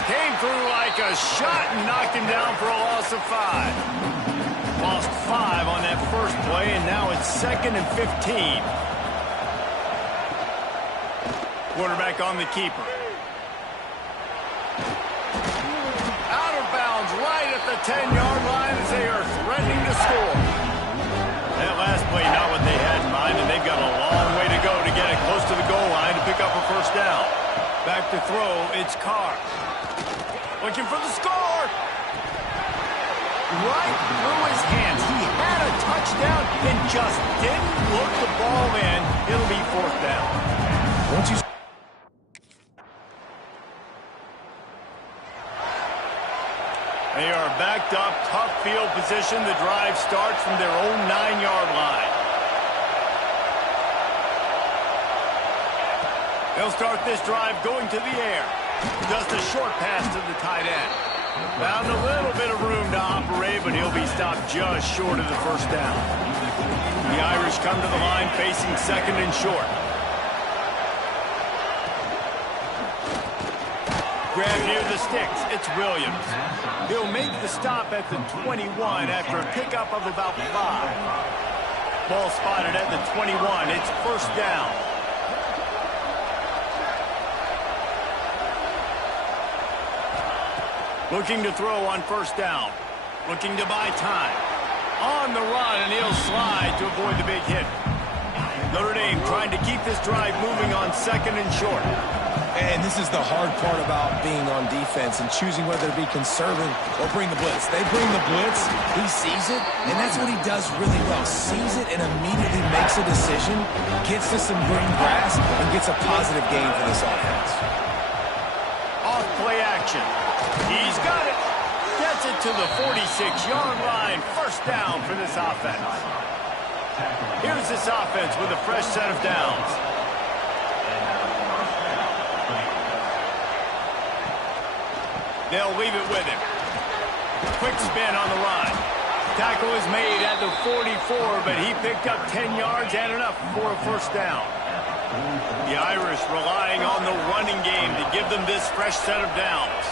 Came through like a shot and knocked him down for a loss of 5. Lost 5 on that first play, and now it's 2nd and 15. Quarterback on the keeper. Out of bounds right at the 10-yard line as they are threatening to score. That last play, not what they had in mind, and they've got a long way to go to get it close to the goal line to pick up a first down. Back to throw, it's Carr. Looking for the score. Right through his hands. He had a touchdown and just didn't look the ball in. It'll be 4th down. Once you... They are backed up, tough field position. The drive starts from their own 9-yard line. They'll start this drive going to the air. Just a short pass to the tight end. Found a little bit of room to operate, but he'll be stopped just short of the first down. The Irish come to the line facing 2nd and short. Grab near the sticks. It's Williams. He'll make the stop at the 21 after a pickup of about 5. Ball spotted at the 21. It's 1st down. Looking to throw on 1st down. Looking to buy time. On the run, and he'll slide to avoid the big hit. Notre Dame trying to keep this drive moving on 2nd and short. And this is the hard part about being on defense and choosing whether to be conservative or bring the blitz. They bring the blitz, he sees it, and that's what he does really well. Sees it and immediately makes a decision, gets to some green grass, and gets a positive gain for this offense. Off play action. He's got it. Gets it to the 46-yard line. 1st down for this offense. Here's this offense with a fresh set of downs. They'll leave it with him. Quick spin on the run. Tackle is made at the 44, but he picked up 10 yards and enough for a 1st down. The Irish relying on the running game to give them this fresh set of downs.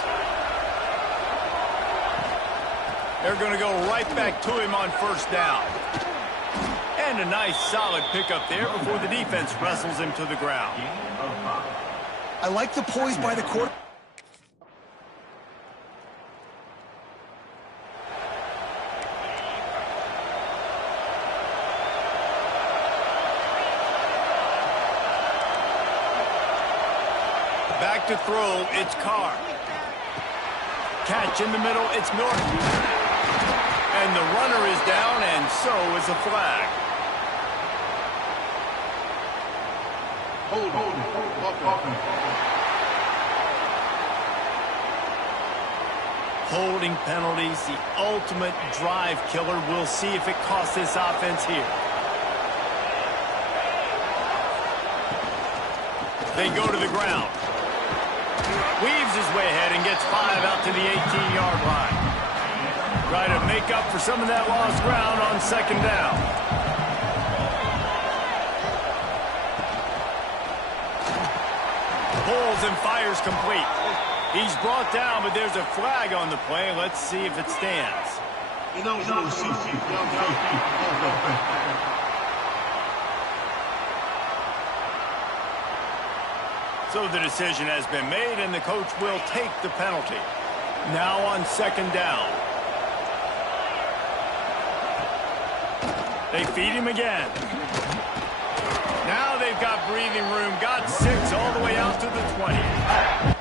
They're going to go right back to him on 1st down. And a nice solid pickup there before the defense wrestles him to the ground. I like the poise by the quarterback. Back to throw, it's Carr. Catch in the middle, it's Norton. And the runner is down, and so is a flag. Holding penalties, the ultimate drive killer. We'll see if it costs this offense here. They go to the ground. Weaves his way ahead and gets 5 out to the 18-yard line. Try to make up for some of that lost ground on 2nd down. Pulls and fires complete. He's brought down, but there's a flag on the play. Let's see if it stands. So the decision has been made, and the coach will take the penalty. Now on 2nd down. They feed him again. Now they've got breathing room. Got 6 all the way out to the 20.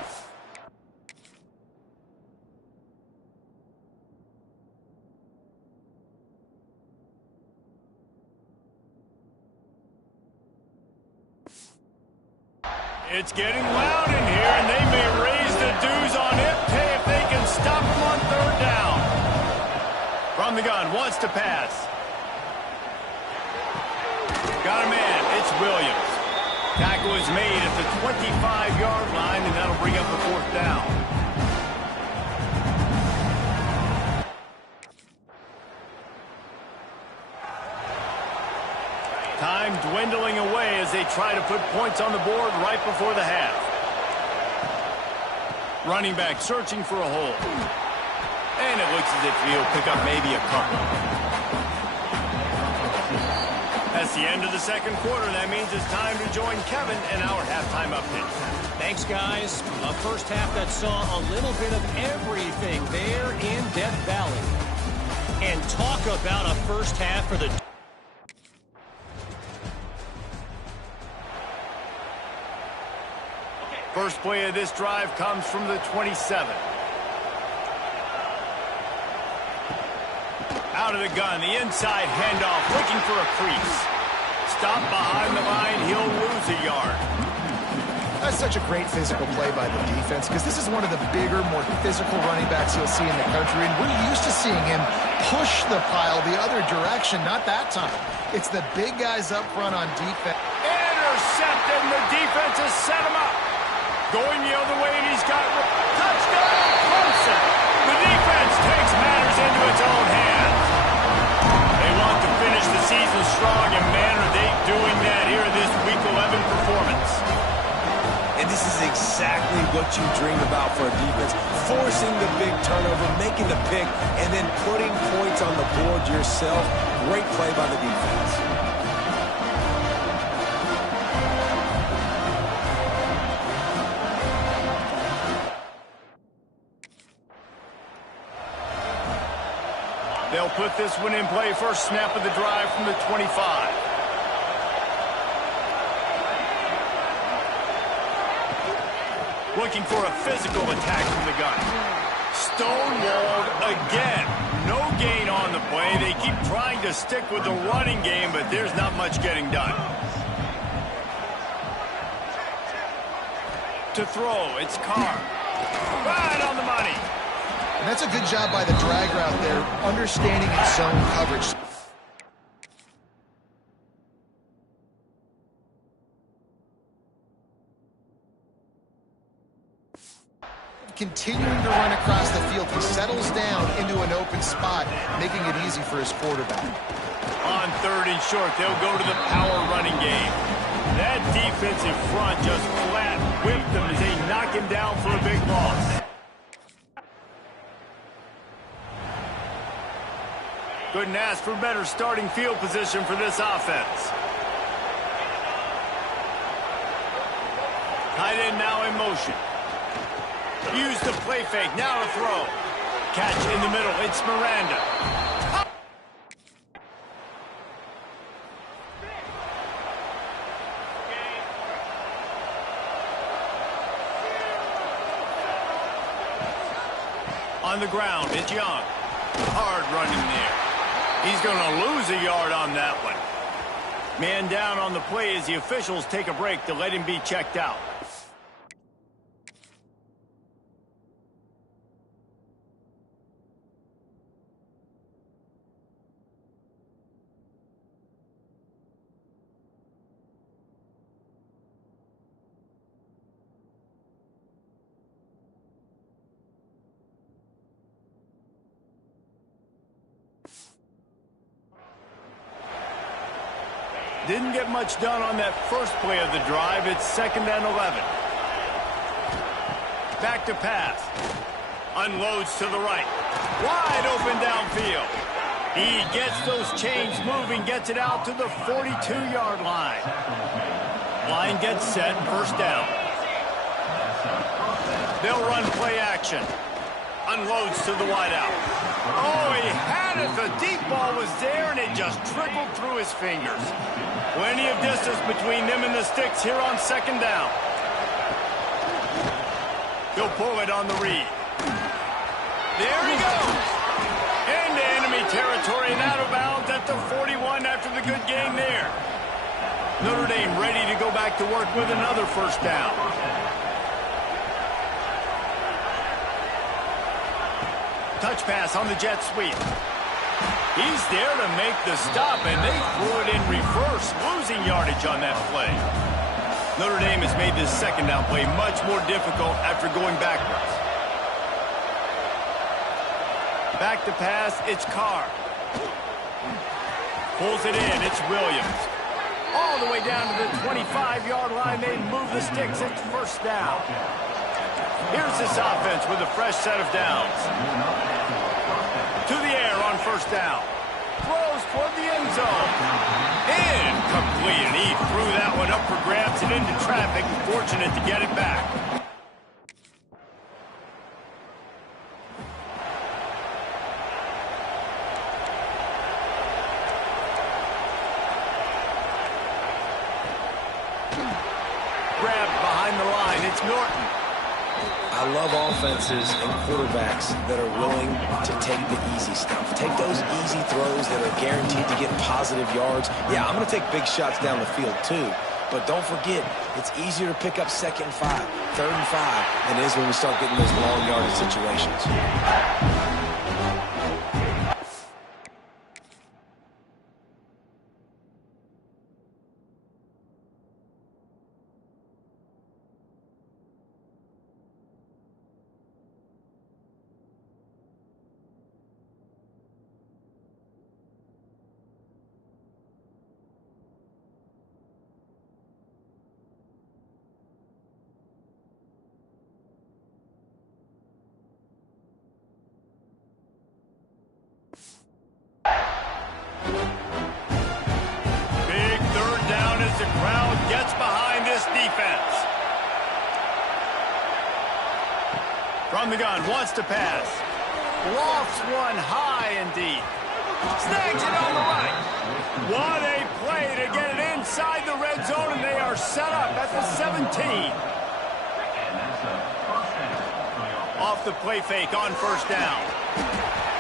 It's getting loud in here, and they may raise the dues on it if they can stop him on 3rd down. From the gun, wants to pass. Got a man. Williams. Tackle is made at the 25-yard line, and that'll bring up the fourth down. Time dwindling away as they try to put points on the board right before the half. Running back searching for a hole. And it looks as if he'll pick up maybe a couple. That's the end of the second quarter. That means it's time to join Kevin in our halftime update. Thanks, guys. A first half that saw a little bit of everything there in Death Valley. And talk about a first half for the... First play of this drive comes from the 27. Out of the gun, the inside handoff, looking for a crease. Stop behind the line, he'll lose a yard. That's such a great physical play by the defense because this is one of the bigger, more physical running backs you'll see in the country, and we're used to seeing him push the pile the other direction. Not that time. It's the big guys up front on defense. Intercepted, and the defense has set him up. Going the other way, and he's got touchdown, Clemson. The defense takes matters into its own hands. They want to finish the season strong, and man, are they doing that here in this Week 11 performance. And this is exactly what you dream about for a defense. Forcing the big turnover, making the pick, and then putting points on the board yourself. Great play by the defense. They'll put this one in play. First snap of the drive from the 25. Looking for a physical attack from the gun. Stonewalled again. No gain on the play. They keep trying to stick with the running game, but there's not much getting done. To throw, it's Carr. Right on the money. And that's a good job by the drag route there, understanding its zone coverage. Continuing to run across the field, he settles down into an open spot, making it easy for his quarterback. On third and short, they'll go to the power running game. That defensive front just flat whipped them as they knock him down for a big loss. Couldn't ask for better starting field position for this offense. Tight end now in motion. Use the play fake, now to throw. Catch in the middle, it's Miranda. On the ground, it's Young. Hard running there. He's going to lose a yard on that one. Man down on the play as the officials take a break to let him be checked out. Didn't get much done on that first play of the drive. It's 2nd and 11. Back to pass. Unloads to the right. Wide open downfield. He gets those chains moving, gets it out to the 42-yard line. Line gets set, first down. They'll run play action. Unloads to the wideout. Oh, he had it. The deep ball was there, and it just trickled through his fingers. Plenty of distance between them and the sticks here on 2nd down. He'll pull it on the read. There he goes. Into enemy territory and out of bounds at the 41 after the good game there. Notre Dame ready to go back to work with another first down. Touch pass on the jet sweep. He's there to make the stop, and they threw it in reverse, losing yardage on that play. Notre Dame has made this second down play much more difficult after going backwards. Back to pass, it's Carr. Pulls it in, it's Williams. All the way down to the 25-yard line, they move the sticks, it's first down. Here's this offense with a fresh set of downs. To the air on first down. Throws toward the end zone. Incomplete, and he threw that one up for grabs and into traffic, and fortunate to get it back. Grabbed behind the line, it's Norton. I love offenses and quarterbacks that are willing to take the easy stuff. Take those easy throws that are guaranteed to get positive yards. Yeah, I'm going to take big shots down the field too. But don't forget, it's easier to pick up 2nd and 5, 3rd and 5 than it is when we start getting those long yardage situations. The crowd gets behind this defense. From the gun, wants to pass. Lofts one high and deep. Snags it on the right. What a play to get it inside the red zone, and they are set up at the 17. Off the play fake on first down.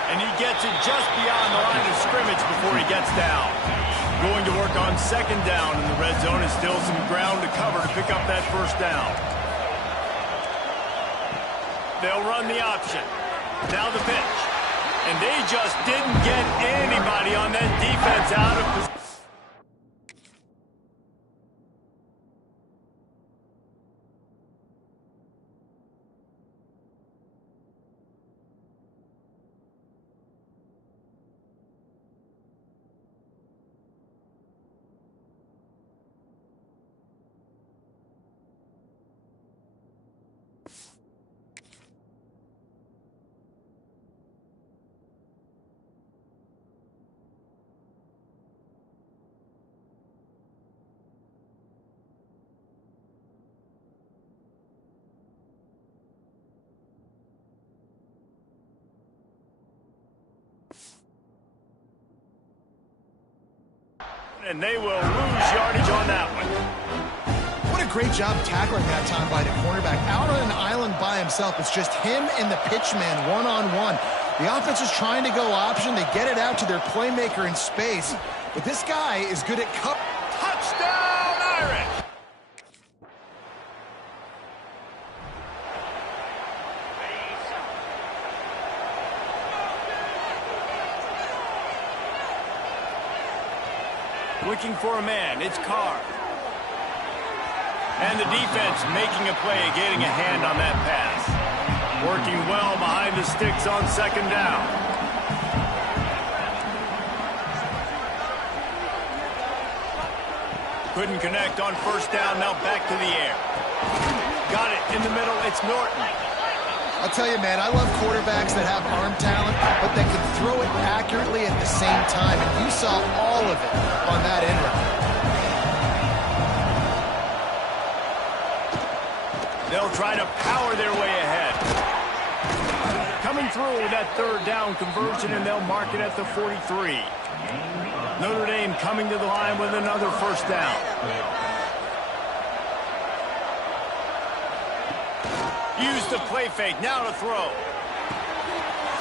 And he gets it just beyond the line of scrimmage before he gets down. Going to work on second down in the red zone, and still some ground to cover to pick up that first down. They'll run the option. Now the pitch. And they just didn't get anybody on that defense out of position. And they will lose yardage on that one. What a great job tackling that time by the cornerback. Out on an island by himself. It's just him and the pitch man one-on-one. The offense is trying to go option. They get it out to their playmaker in space. But this guy is good at cut. Touchdown, Irish! Looking for a man, it's Carr. And the defense making a play, getting a hand on that pass. Working well behind the sticks on second down. Couldn't connect on first down, now back to the air. Got it in the middle, it's Norton. I'll tell you, man, I love quarterbacks that have arm talent, but that can throw it accurately at the same time. And you saw all of it on that end route. They'll try to power their way ahead. Coming through with that third down conversion, and they'll mark it at the 43. Notre Dame coming to the line with another first down. Use the play fake, now to throw.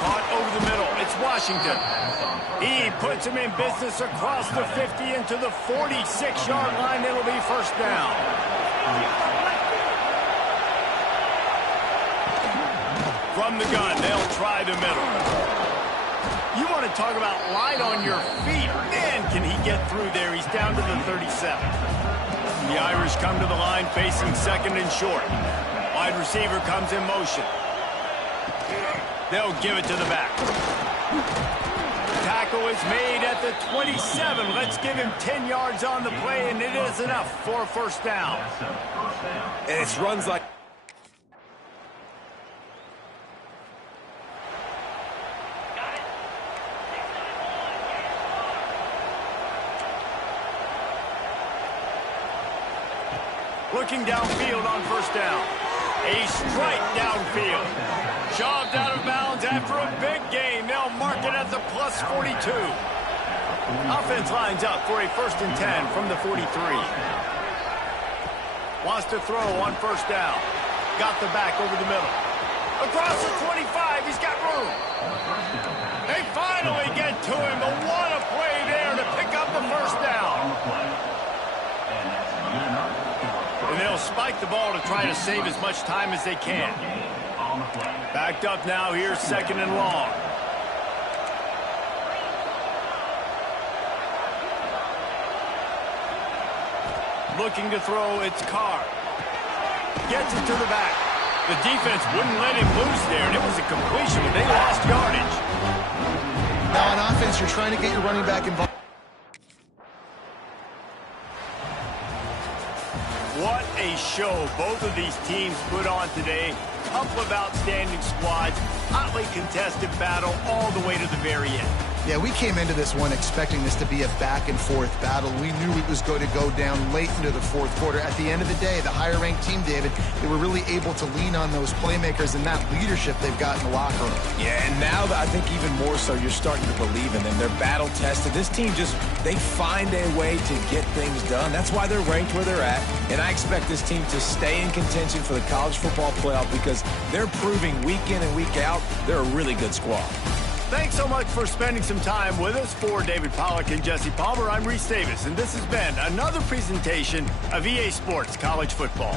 Caught over the middle, it's Washington. He puts him in business across the 50 into the 46-yard line. It'll be first down. From the gun, they'll try the middle. You want to talk about light on your feet. Man, can he get through there. He's down to the 37. The Irish come to the line facing second and short. Wide receiver comes in motion. They'll give it to the back. Tackle is made at the 27. Let's give him 10 yards on the play, and it is enough for a first down. And it's runs like... Looking downfield on first down. A strike downfield. Shoved out of bounds after a big gain. They'll mark it at the plus 42. Offense lines up for a 1st and 10 from the 43. Wants to throw on first down. Got the back over the middle. Across the 25, he's got room. They finally get to him, but what a play there to pick up the first down. And they'll spike the ball to try to save as much time as they can. Backed up now, here's 2nd and long. Looking to throw, it's Carr. Gets it to the back. The defense wouldn't let him loose there, and it was a completion, but they lost yardage. Now on offense, you're trying to get your running back involved. What a show both of these teams put on today. Couple of outstanding squads, hotly contested battle all the way to the very end. Yeah, we came into this one expecting this to be a back-and-forth battle. We knew it was going to go down late into the 4th quarter. At the end of the day, the higher-ranked team, David, they were really able to lean on those playmakers and that leadership they've got in the locker room. Yeah, and now I think even more so, you're starting to believe in them. They're battle-tested. This team they find a way to get things done. That's why they're ranked where they're at. And I expect this team to stay in contention for the college football playoff because they're proving week in and week out they're a really good squad. Thanks so much for spending some time with us. For David Pollack and Jesse Palmer, I'm Reese Davis, and this has been another presentation of EA Sports College Football.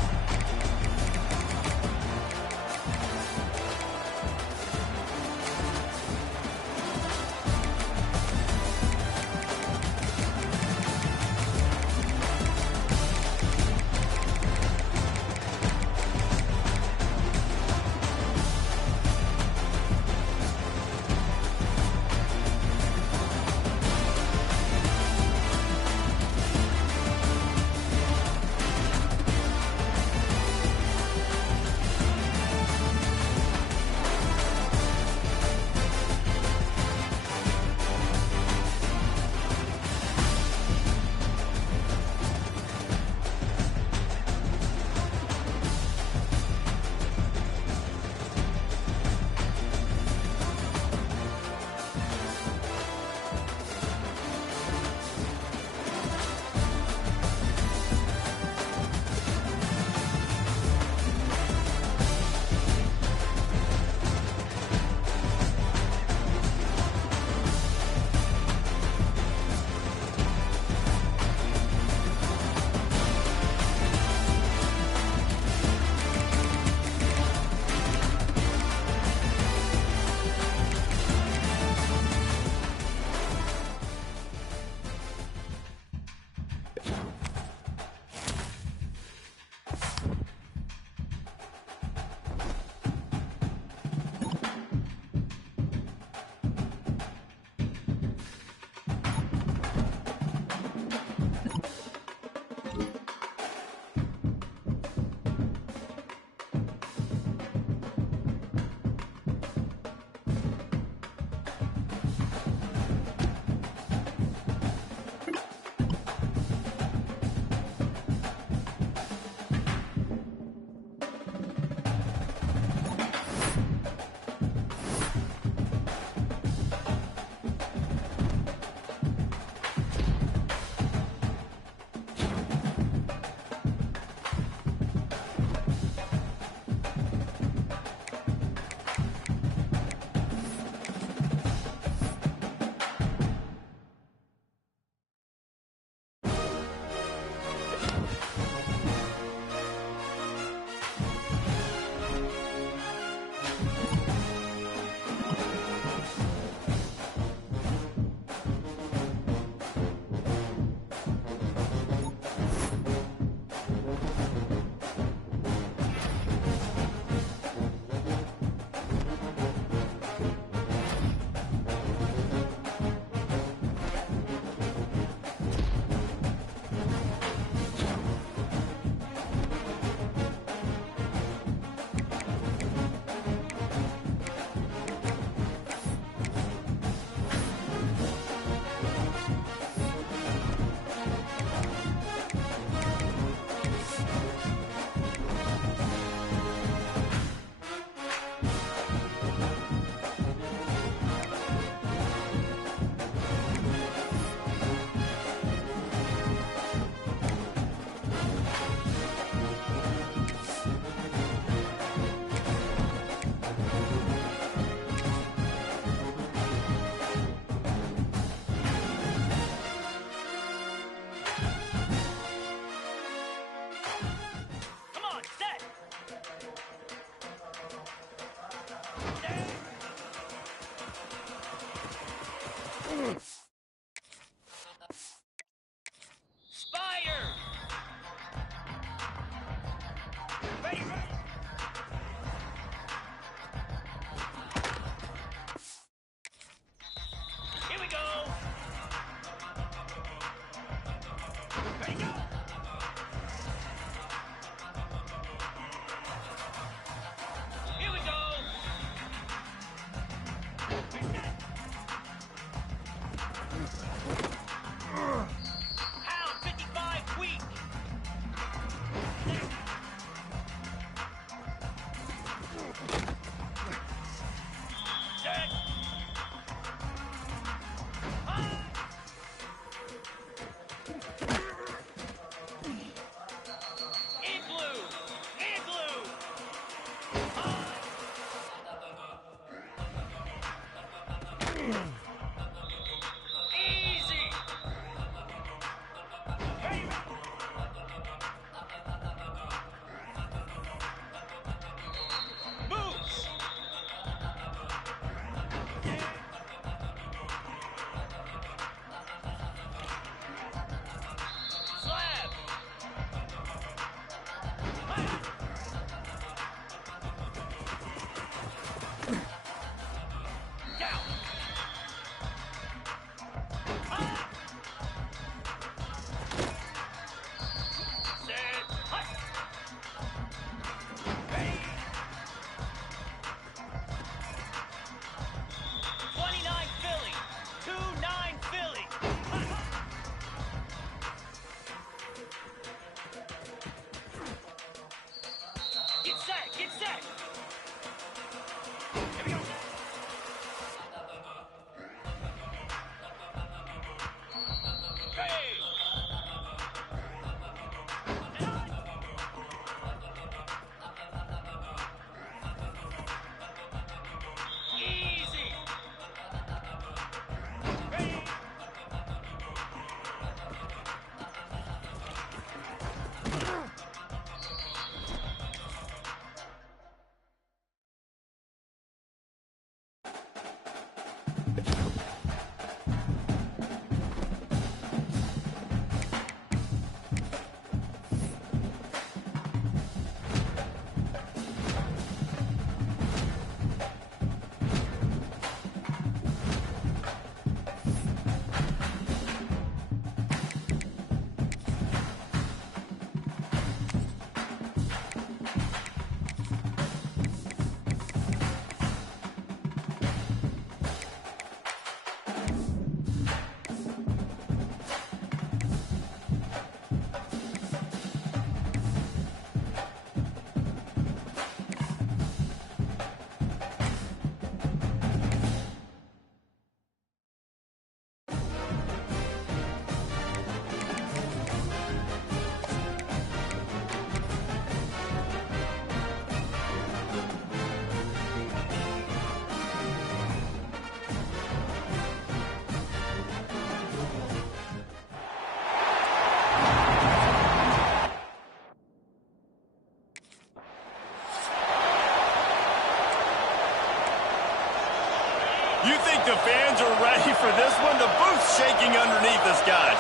You think the fans are ready for this one? The booth's shaking underneath us, guys.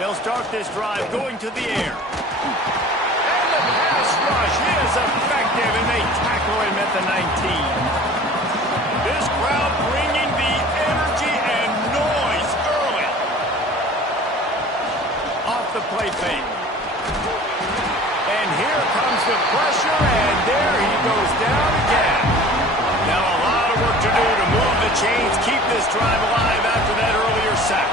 They'll start this drive going to the air. And the pass rush is effective, and they tackle him at the 19. This crowd bringing the energy and noise early. Off the play fake. And here comes the pressure, and there he goes down again. Now a lot of work to do to move the chains, keep this drive alive after that earlier sack.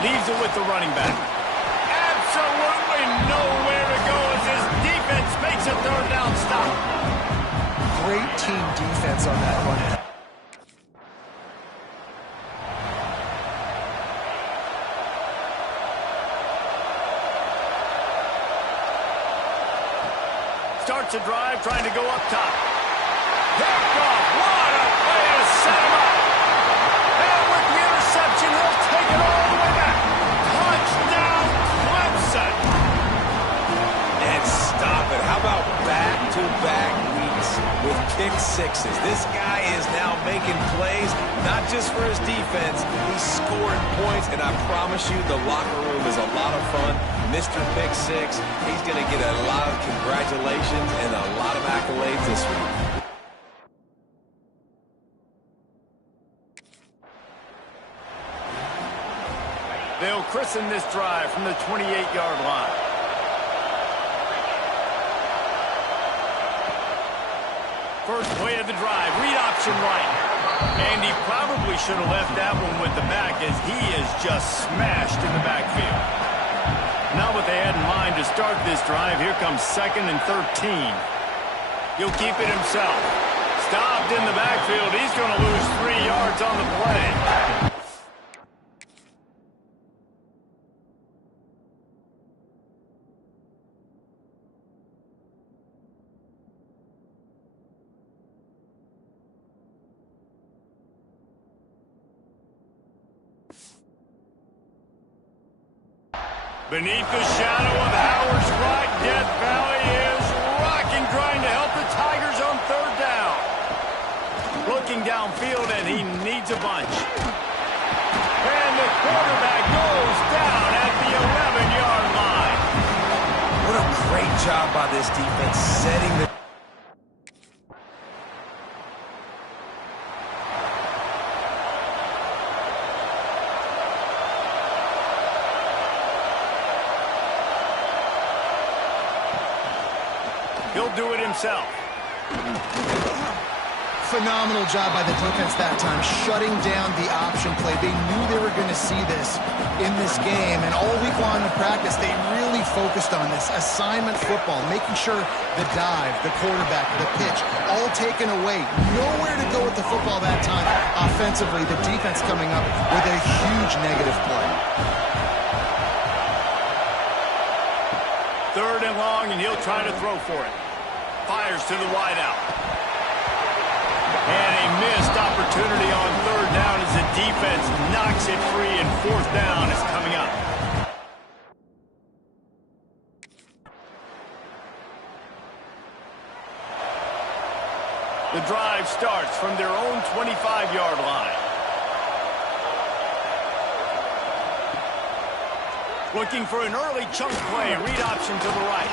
Leaves it with the running back. Absolutely nowhere to go as his defense makes a third down stop. Great team defense on that run. Starts a drive, trying to go up top. Picked off. What a way to set him up. And with the interception, he'll take it all the way back. Touchdown, Clemson. And stop it. How about back-to-back weeks with pick sixes? This guy is now making plays, not just for his defense. He's scoring points, and I promise you the locker room is a lot of fun. Mr. Pick Six, he's going to get a lot of congratulations and a lot of accolades this week. They'll christen this drive from the 28-yard line. First play of the drive, read option right. And he probably should have left that one with the back as he is just smashed in the backfield. Not what they had in mind to start this drive. Here comes 2nd and 13. He'll keep it himself. Stopped in the backfield. He's going to lose 3 yards on the play. Beneath the shadow of Howard's right, Death Valley is rocking, trying to help the Tigers on third down. Looking downfield, and he needs a bunch. And the quarterback goes down at the 11-yard line. What a great job by this defense setting the... He'll do it himself. Phenomenal job by the defense that time, shutting down the option play. They knew they were going to see this in this game, and all week long in practice, they really focused on this assignment football, making sure the dive, the quarterback, the pitch, all taken away. Nowhere to go with the football that time. Offensively, the defense coming up with a huge negative play. 3rd and long, and he'll try to throw for it. Fires to the wideout. And a missed opportunity on 3rd down as the defense knocks it free, and 4th down is coming up. The drive starts from their own 25-yard line. Looking for an early chunk play. Read option to the right.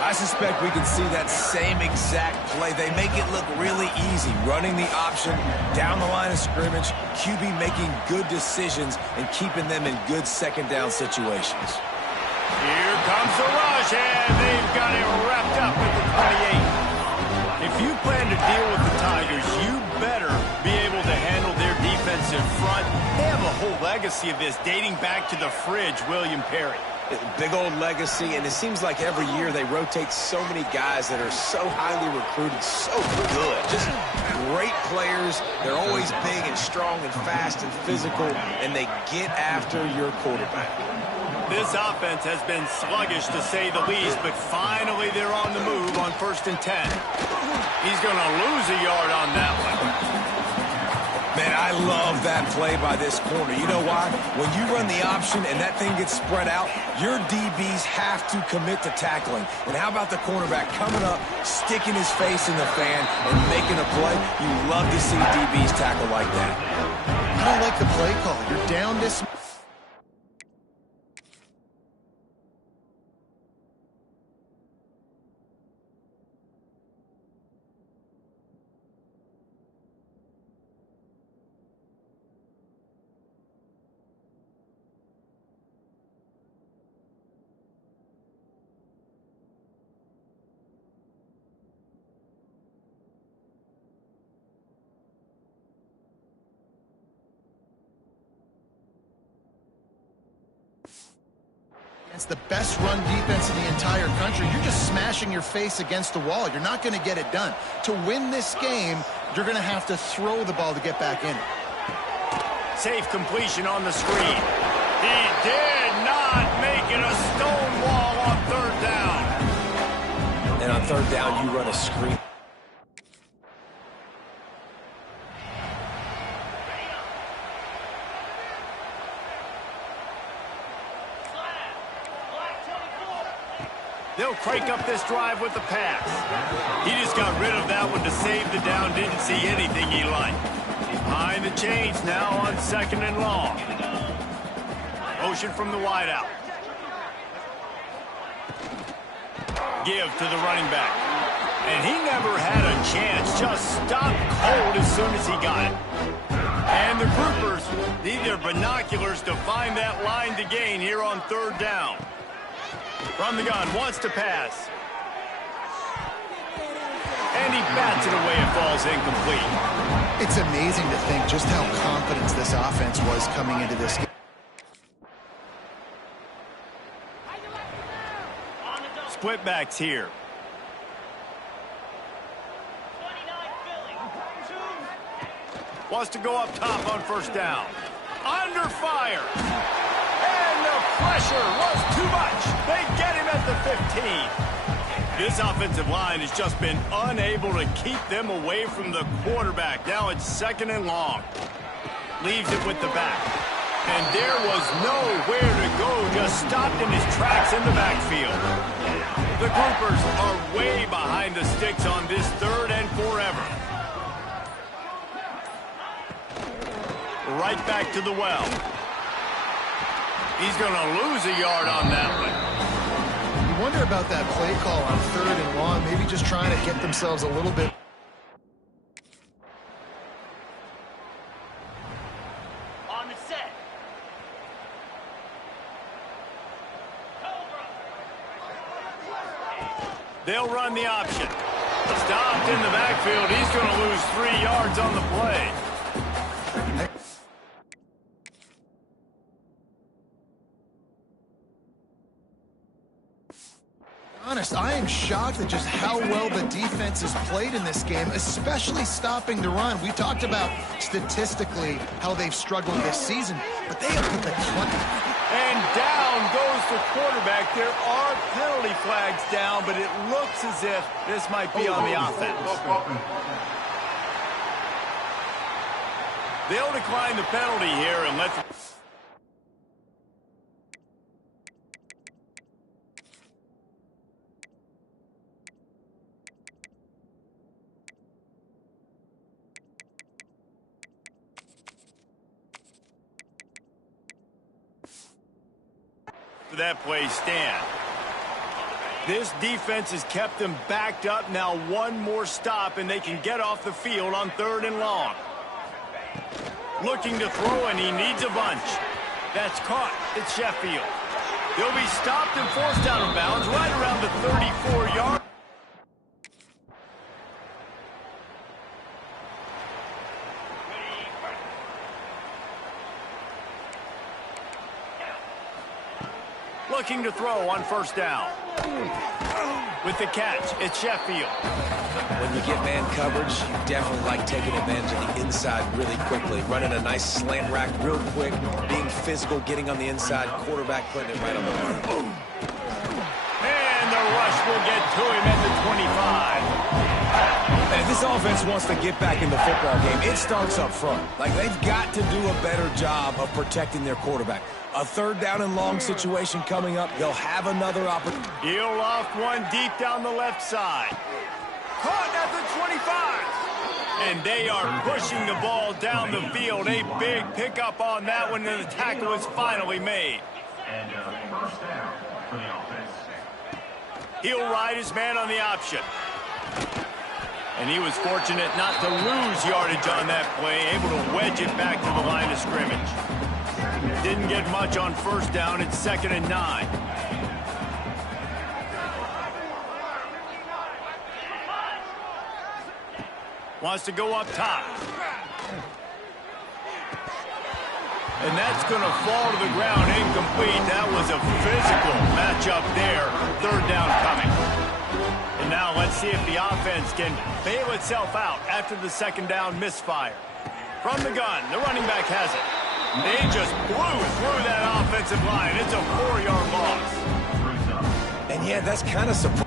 I suspect we can see that same exact play. They make it look really easy, running the option down the line of scrimmage, QB making good decisions and keeping them in good second down situations. Here comes the rush, and they've got it wrapped up at the 28. If you plan to deal with the Tigers, you better be able to handle their defensive front. They have a whole legacy of this dating back to the fridge, William Perry. Big old legacy, and it seems like every year they rotate so many guys that are so highly recruited, so good. Just great players. They're always big and strong and fast and physical, and they get after your quarterback. This offense has been sluggish, to say the least, but finally they're on the move on 1st and 10. He's going to lose a yard on that one. Man, I love that play by this corner. You know why? When you run the option and that thing gets spread out, your DBs have to commit to tackling. And how about the cornerback coming up, sticking his face in the fan, and making a play? You love to see DBs tackle like that. I don't like the play call. You're down this... It's the best run defense in the entire country. You're just smashing your face against the wall. You're not going to get it done. To win this game, you're going to have to throw the ball to get back in. Safe completion on the screen. He did not make it a stone wall on third down. And on third down, you run a screen. They'll crank up this drive with the pass. He just got rid of that one to save the down. Didn't see anything he liked. Behind the chains now on 2nd and long. Motion from the wideout. Give to the running back. And he never had a chance. Just stopped cold as soon as he got it. And the groupers need their binoculars to find that line to gain here on third down. From the gun, wants to pass. And he bats it away. It falls incomplete. It's amazing to think just how confident this offense was coming into this game. Split backs here. Wants to go up top on first down. Under fire. And the pressure was too much. They get him at the 15. This offensive line has just been unable to keep them away from the quarterback. Now it's 2nd and long. Leaves it with the back. And there was nowhere to go. Just stopped in his tracks in the backfield. The groupers are way behind the sticks on this 3rd and forever. Right back to the well. He's going to lose a yard on that one. You wonder about that play call on 3rd and long. Maybe just trying to get themselves a little bit. On the set. They'll run the option. Stopped in the backfield. He's going to lose 3 yards on the play. Honest, I am shocked at just how well the defense has played in this game, especially stopping the run. We talked about statistically how they've struggled this season, but they have put the And down goes the quarterback. There are penalty flags down, but it looks as if this might be on the offense. They'll decline the penalty here and let the... that play stand. This defense has kept them backed up. Now one more stop and they can get off the field on 3rd and long. Looking to throw and he needs a bunch. That's caught. It's Sheffield. He'll be stopped and forced out of bounds right around the 34-yard. Looking to throw on first down. With the catch, it's Sheffield. When you get man coverage, you definitely like taking advantage of the inside really quickly. Running a nice slant rack real quick, being physical, getting on the inside, quarterback putting it right on the line. And the rush will get to him at the 25. And if this offense wants to get back in the football game, it starts up front. Like, they've got to do a better job of protecting their quarterback. A third down and long situation coming up. They'll have another opportunity. He'll loft one deep down the left side. Caught at the 25. And they are pushing the ball down the field. A big pickup on that one, and the tackle is finally made. And first down for the offense. He'll ride his man on the option. And he was fortunate not to lose yardage on that play, able to wedge it back to the line of scrimmage. Didn't get much on first down. It's 2nd and 9. Wants to go up top. And that's going to fall to the ground incomplete. That was a physical matchup there. Third down coming. And now let's see if the offense can bail itself out after the second down misfire. From the gun, the running back has it. They just blew through that offensive line. It's a 4-yard loss. And yeah, that's kind of surprising.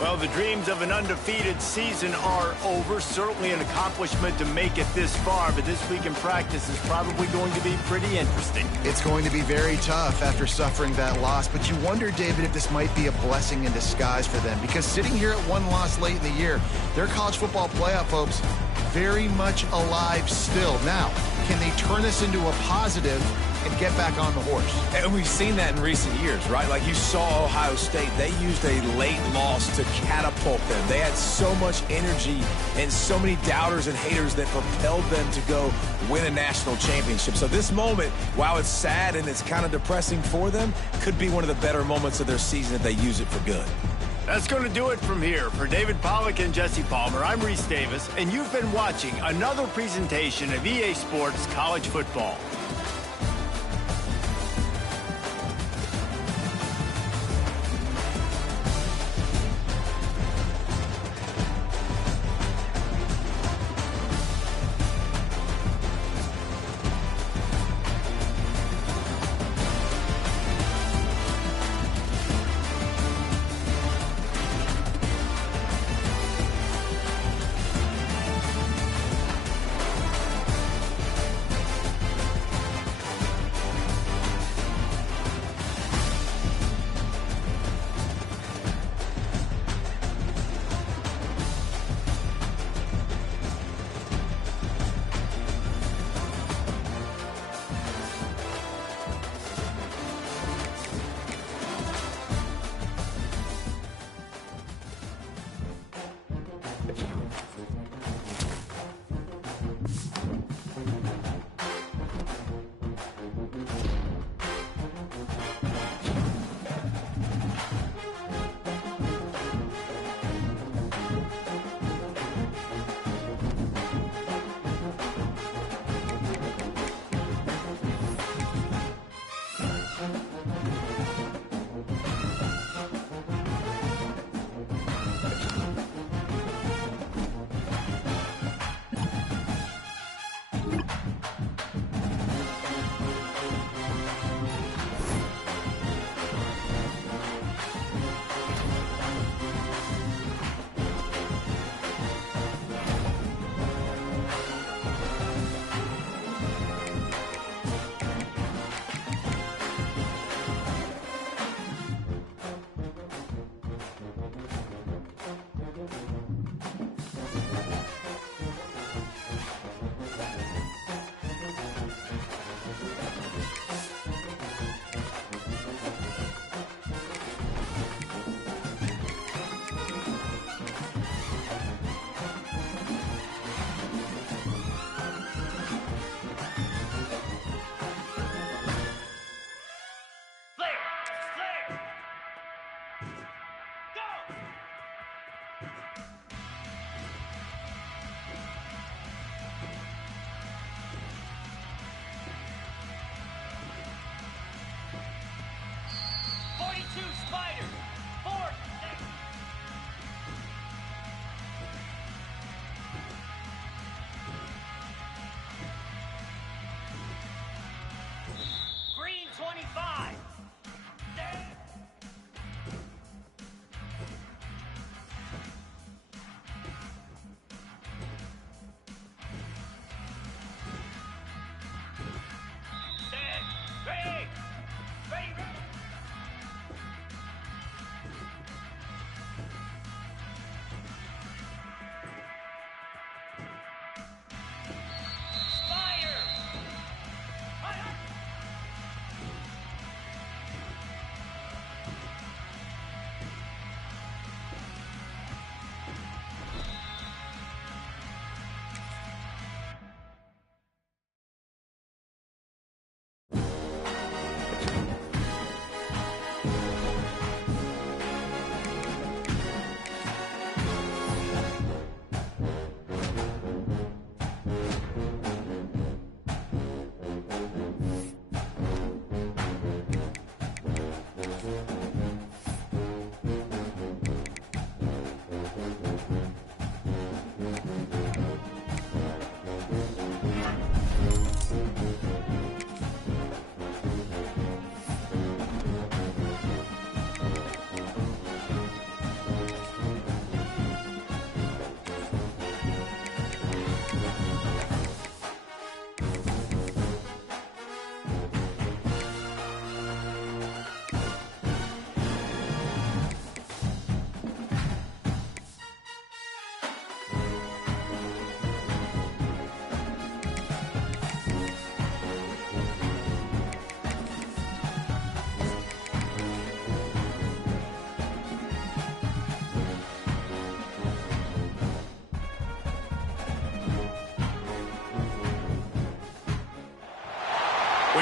Well, the dreams of an undefeated season are over. Certainly an accomplishment to make it this far, but this week in practice is probably going to be pretty interesting. It's going to be very tough after suffering that loss, but you wonder, David, if this might be a blessing in disguise for them, because sitting here at one loss late in the year, their college football playoff hopes very much alive still. Now, can they turn this into a positive and get back on the horse? And we've seen that in recent years, right? Like, you saw Ohio State. They used a late loss to catapult them. They had so much energy and so many doubters and haters that propelled them to go win a national championship. So this moment, while it's sad and it's kind of depressing for them, could be one of the better moments of their season if they use it for good. That's going to do it from here. For David Pollack and Jesse Palmer, I'm Reese Davis, and you've been watching another presentation of EA Sports College Football.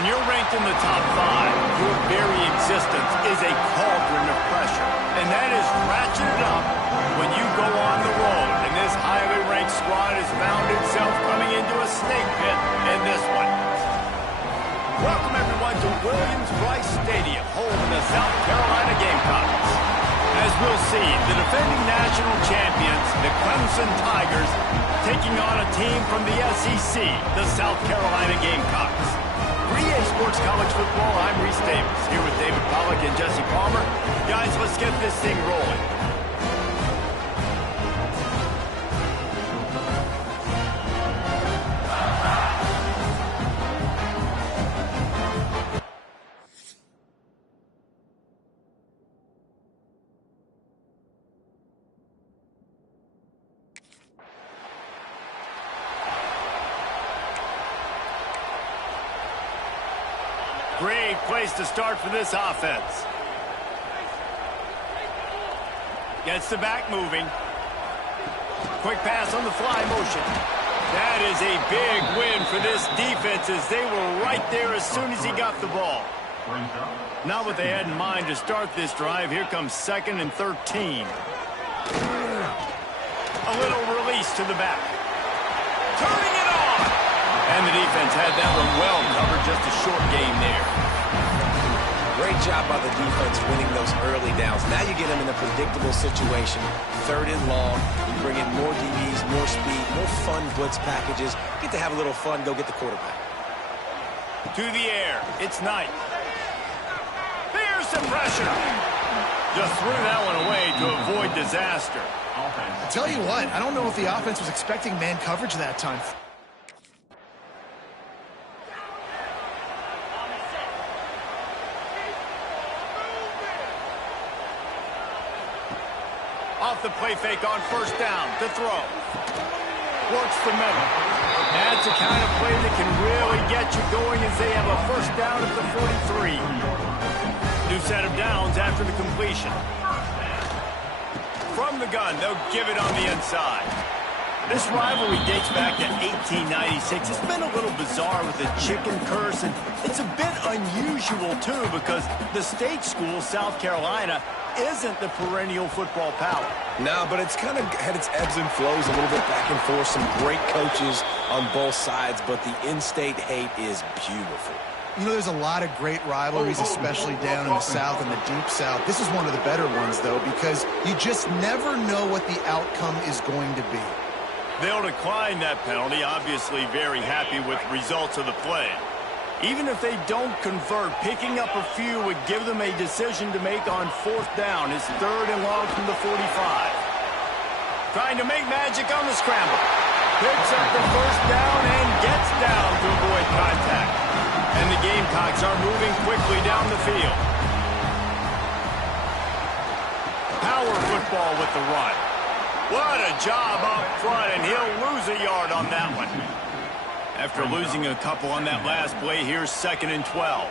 When you're ranked in the top 5, your very existence is a cauldron of pressure. And that is ratcheted up when you go on the road. And this highly ranked squad has found itself coming into a snake pit in this one. Welcome, everyone, to Williams-Brice Stadium, home of the South Carolina Gamecocks. As we'll see, the defending national champions, the Clemson Tigers, taking on a team from the SEC, the South Carolina Gamecocks. For EA Sports College Football, I'm Reese Davis, here with David Pollack and Jesse Palmer. Guys, let's get this thing rolling. Great place to start for this offense. Gets the back moving. Quick pass on the fly motion. That is a big win for this defense as they were right there as soon as he got the ball. Not what they had in mind to start this drive. Here comes 2nd and 13. A little release to the back. Turning it on! And the defense had that one well covered, just a short game there. Great job by the defense winning those early downs. Now you get them in a predictable situation. 3rd and long. You bring in more DBs, more speed, more fun blitz packages. Get to have a little fun, go get the quarterback. To the air. It's Knight. There's some pressure. Just threw that one away to avoid disaster. I'll tell you what, I don't know if the offense was expecting man coverage that time. Off the play fake on 1st down to throw. Works the middle. That's the kind of play that can really get you going as they have a 1st down at the 43. New set of downs after the completion. From the gun, they'll give it on the inside. This rivalry dates back to 1896. It's been a little bizarre with the chicken curse, and it's a bit unusual, too, because the state school, South Carolina, isn't the perennial football power. No, but it's kind of had its ebbs and flows, a little bit back and forth. Some great coaches on both sides, but the in-state hate is beautiful. You know, there's a lot of great rivalries, especially down in the South and the Deep South. This is one of the better ones, though, because you just never know what the outcome is going to be. They'll decline that penalty, obviously very happy with results of the play. Even if they don't convert, picking up a few would give them a decision to make on 4th down. It's 3rd and long from the 45. Trying to make magic on the scramble. Picks up the 1st down and gets down to avoid contact. And the Gamecocks are moving quickly down the field. Power football with the run. What a job up front, and he'll lose a yard on that one. After losing a couple on that last play, here's 2nd and 12.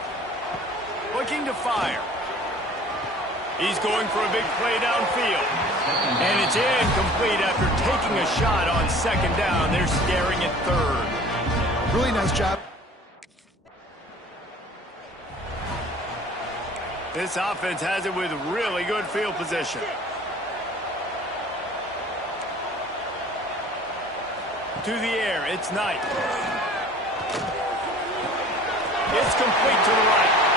Looking to fire. He's going for a big play downfield. And it's incomplete after taking a shot on 2nd down. They're staring at 3rd. Really nice job. This offense has it with really good field position. To the air, it's Knight. It's complete to the right.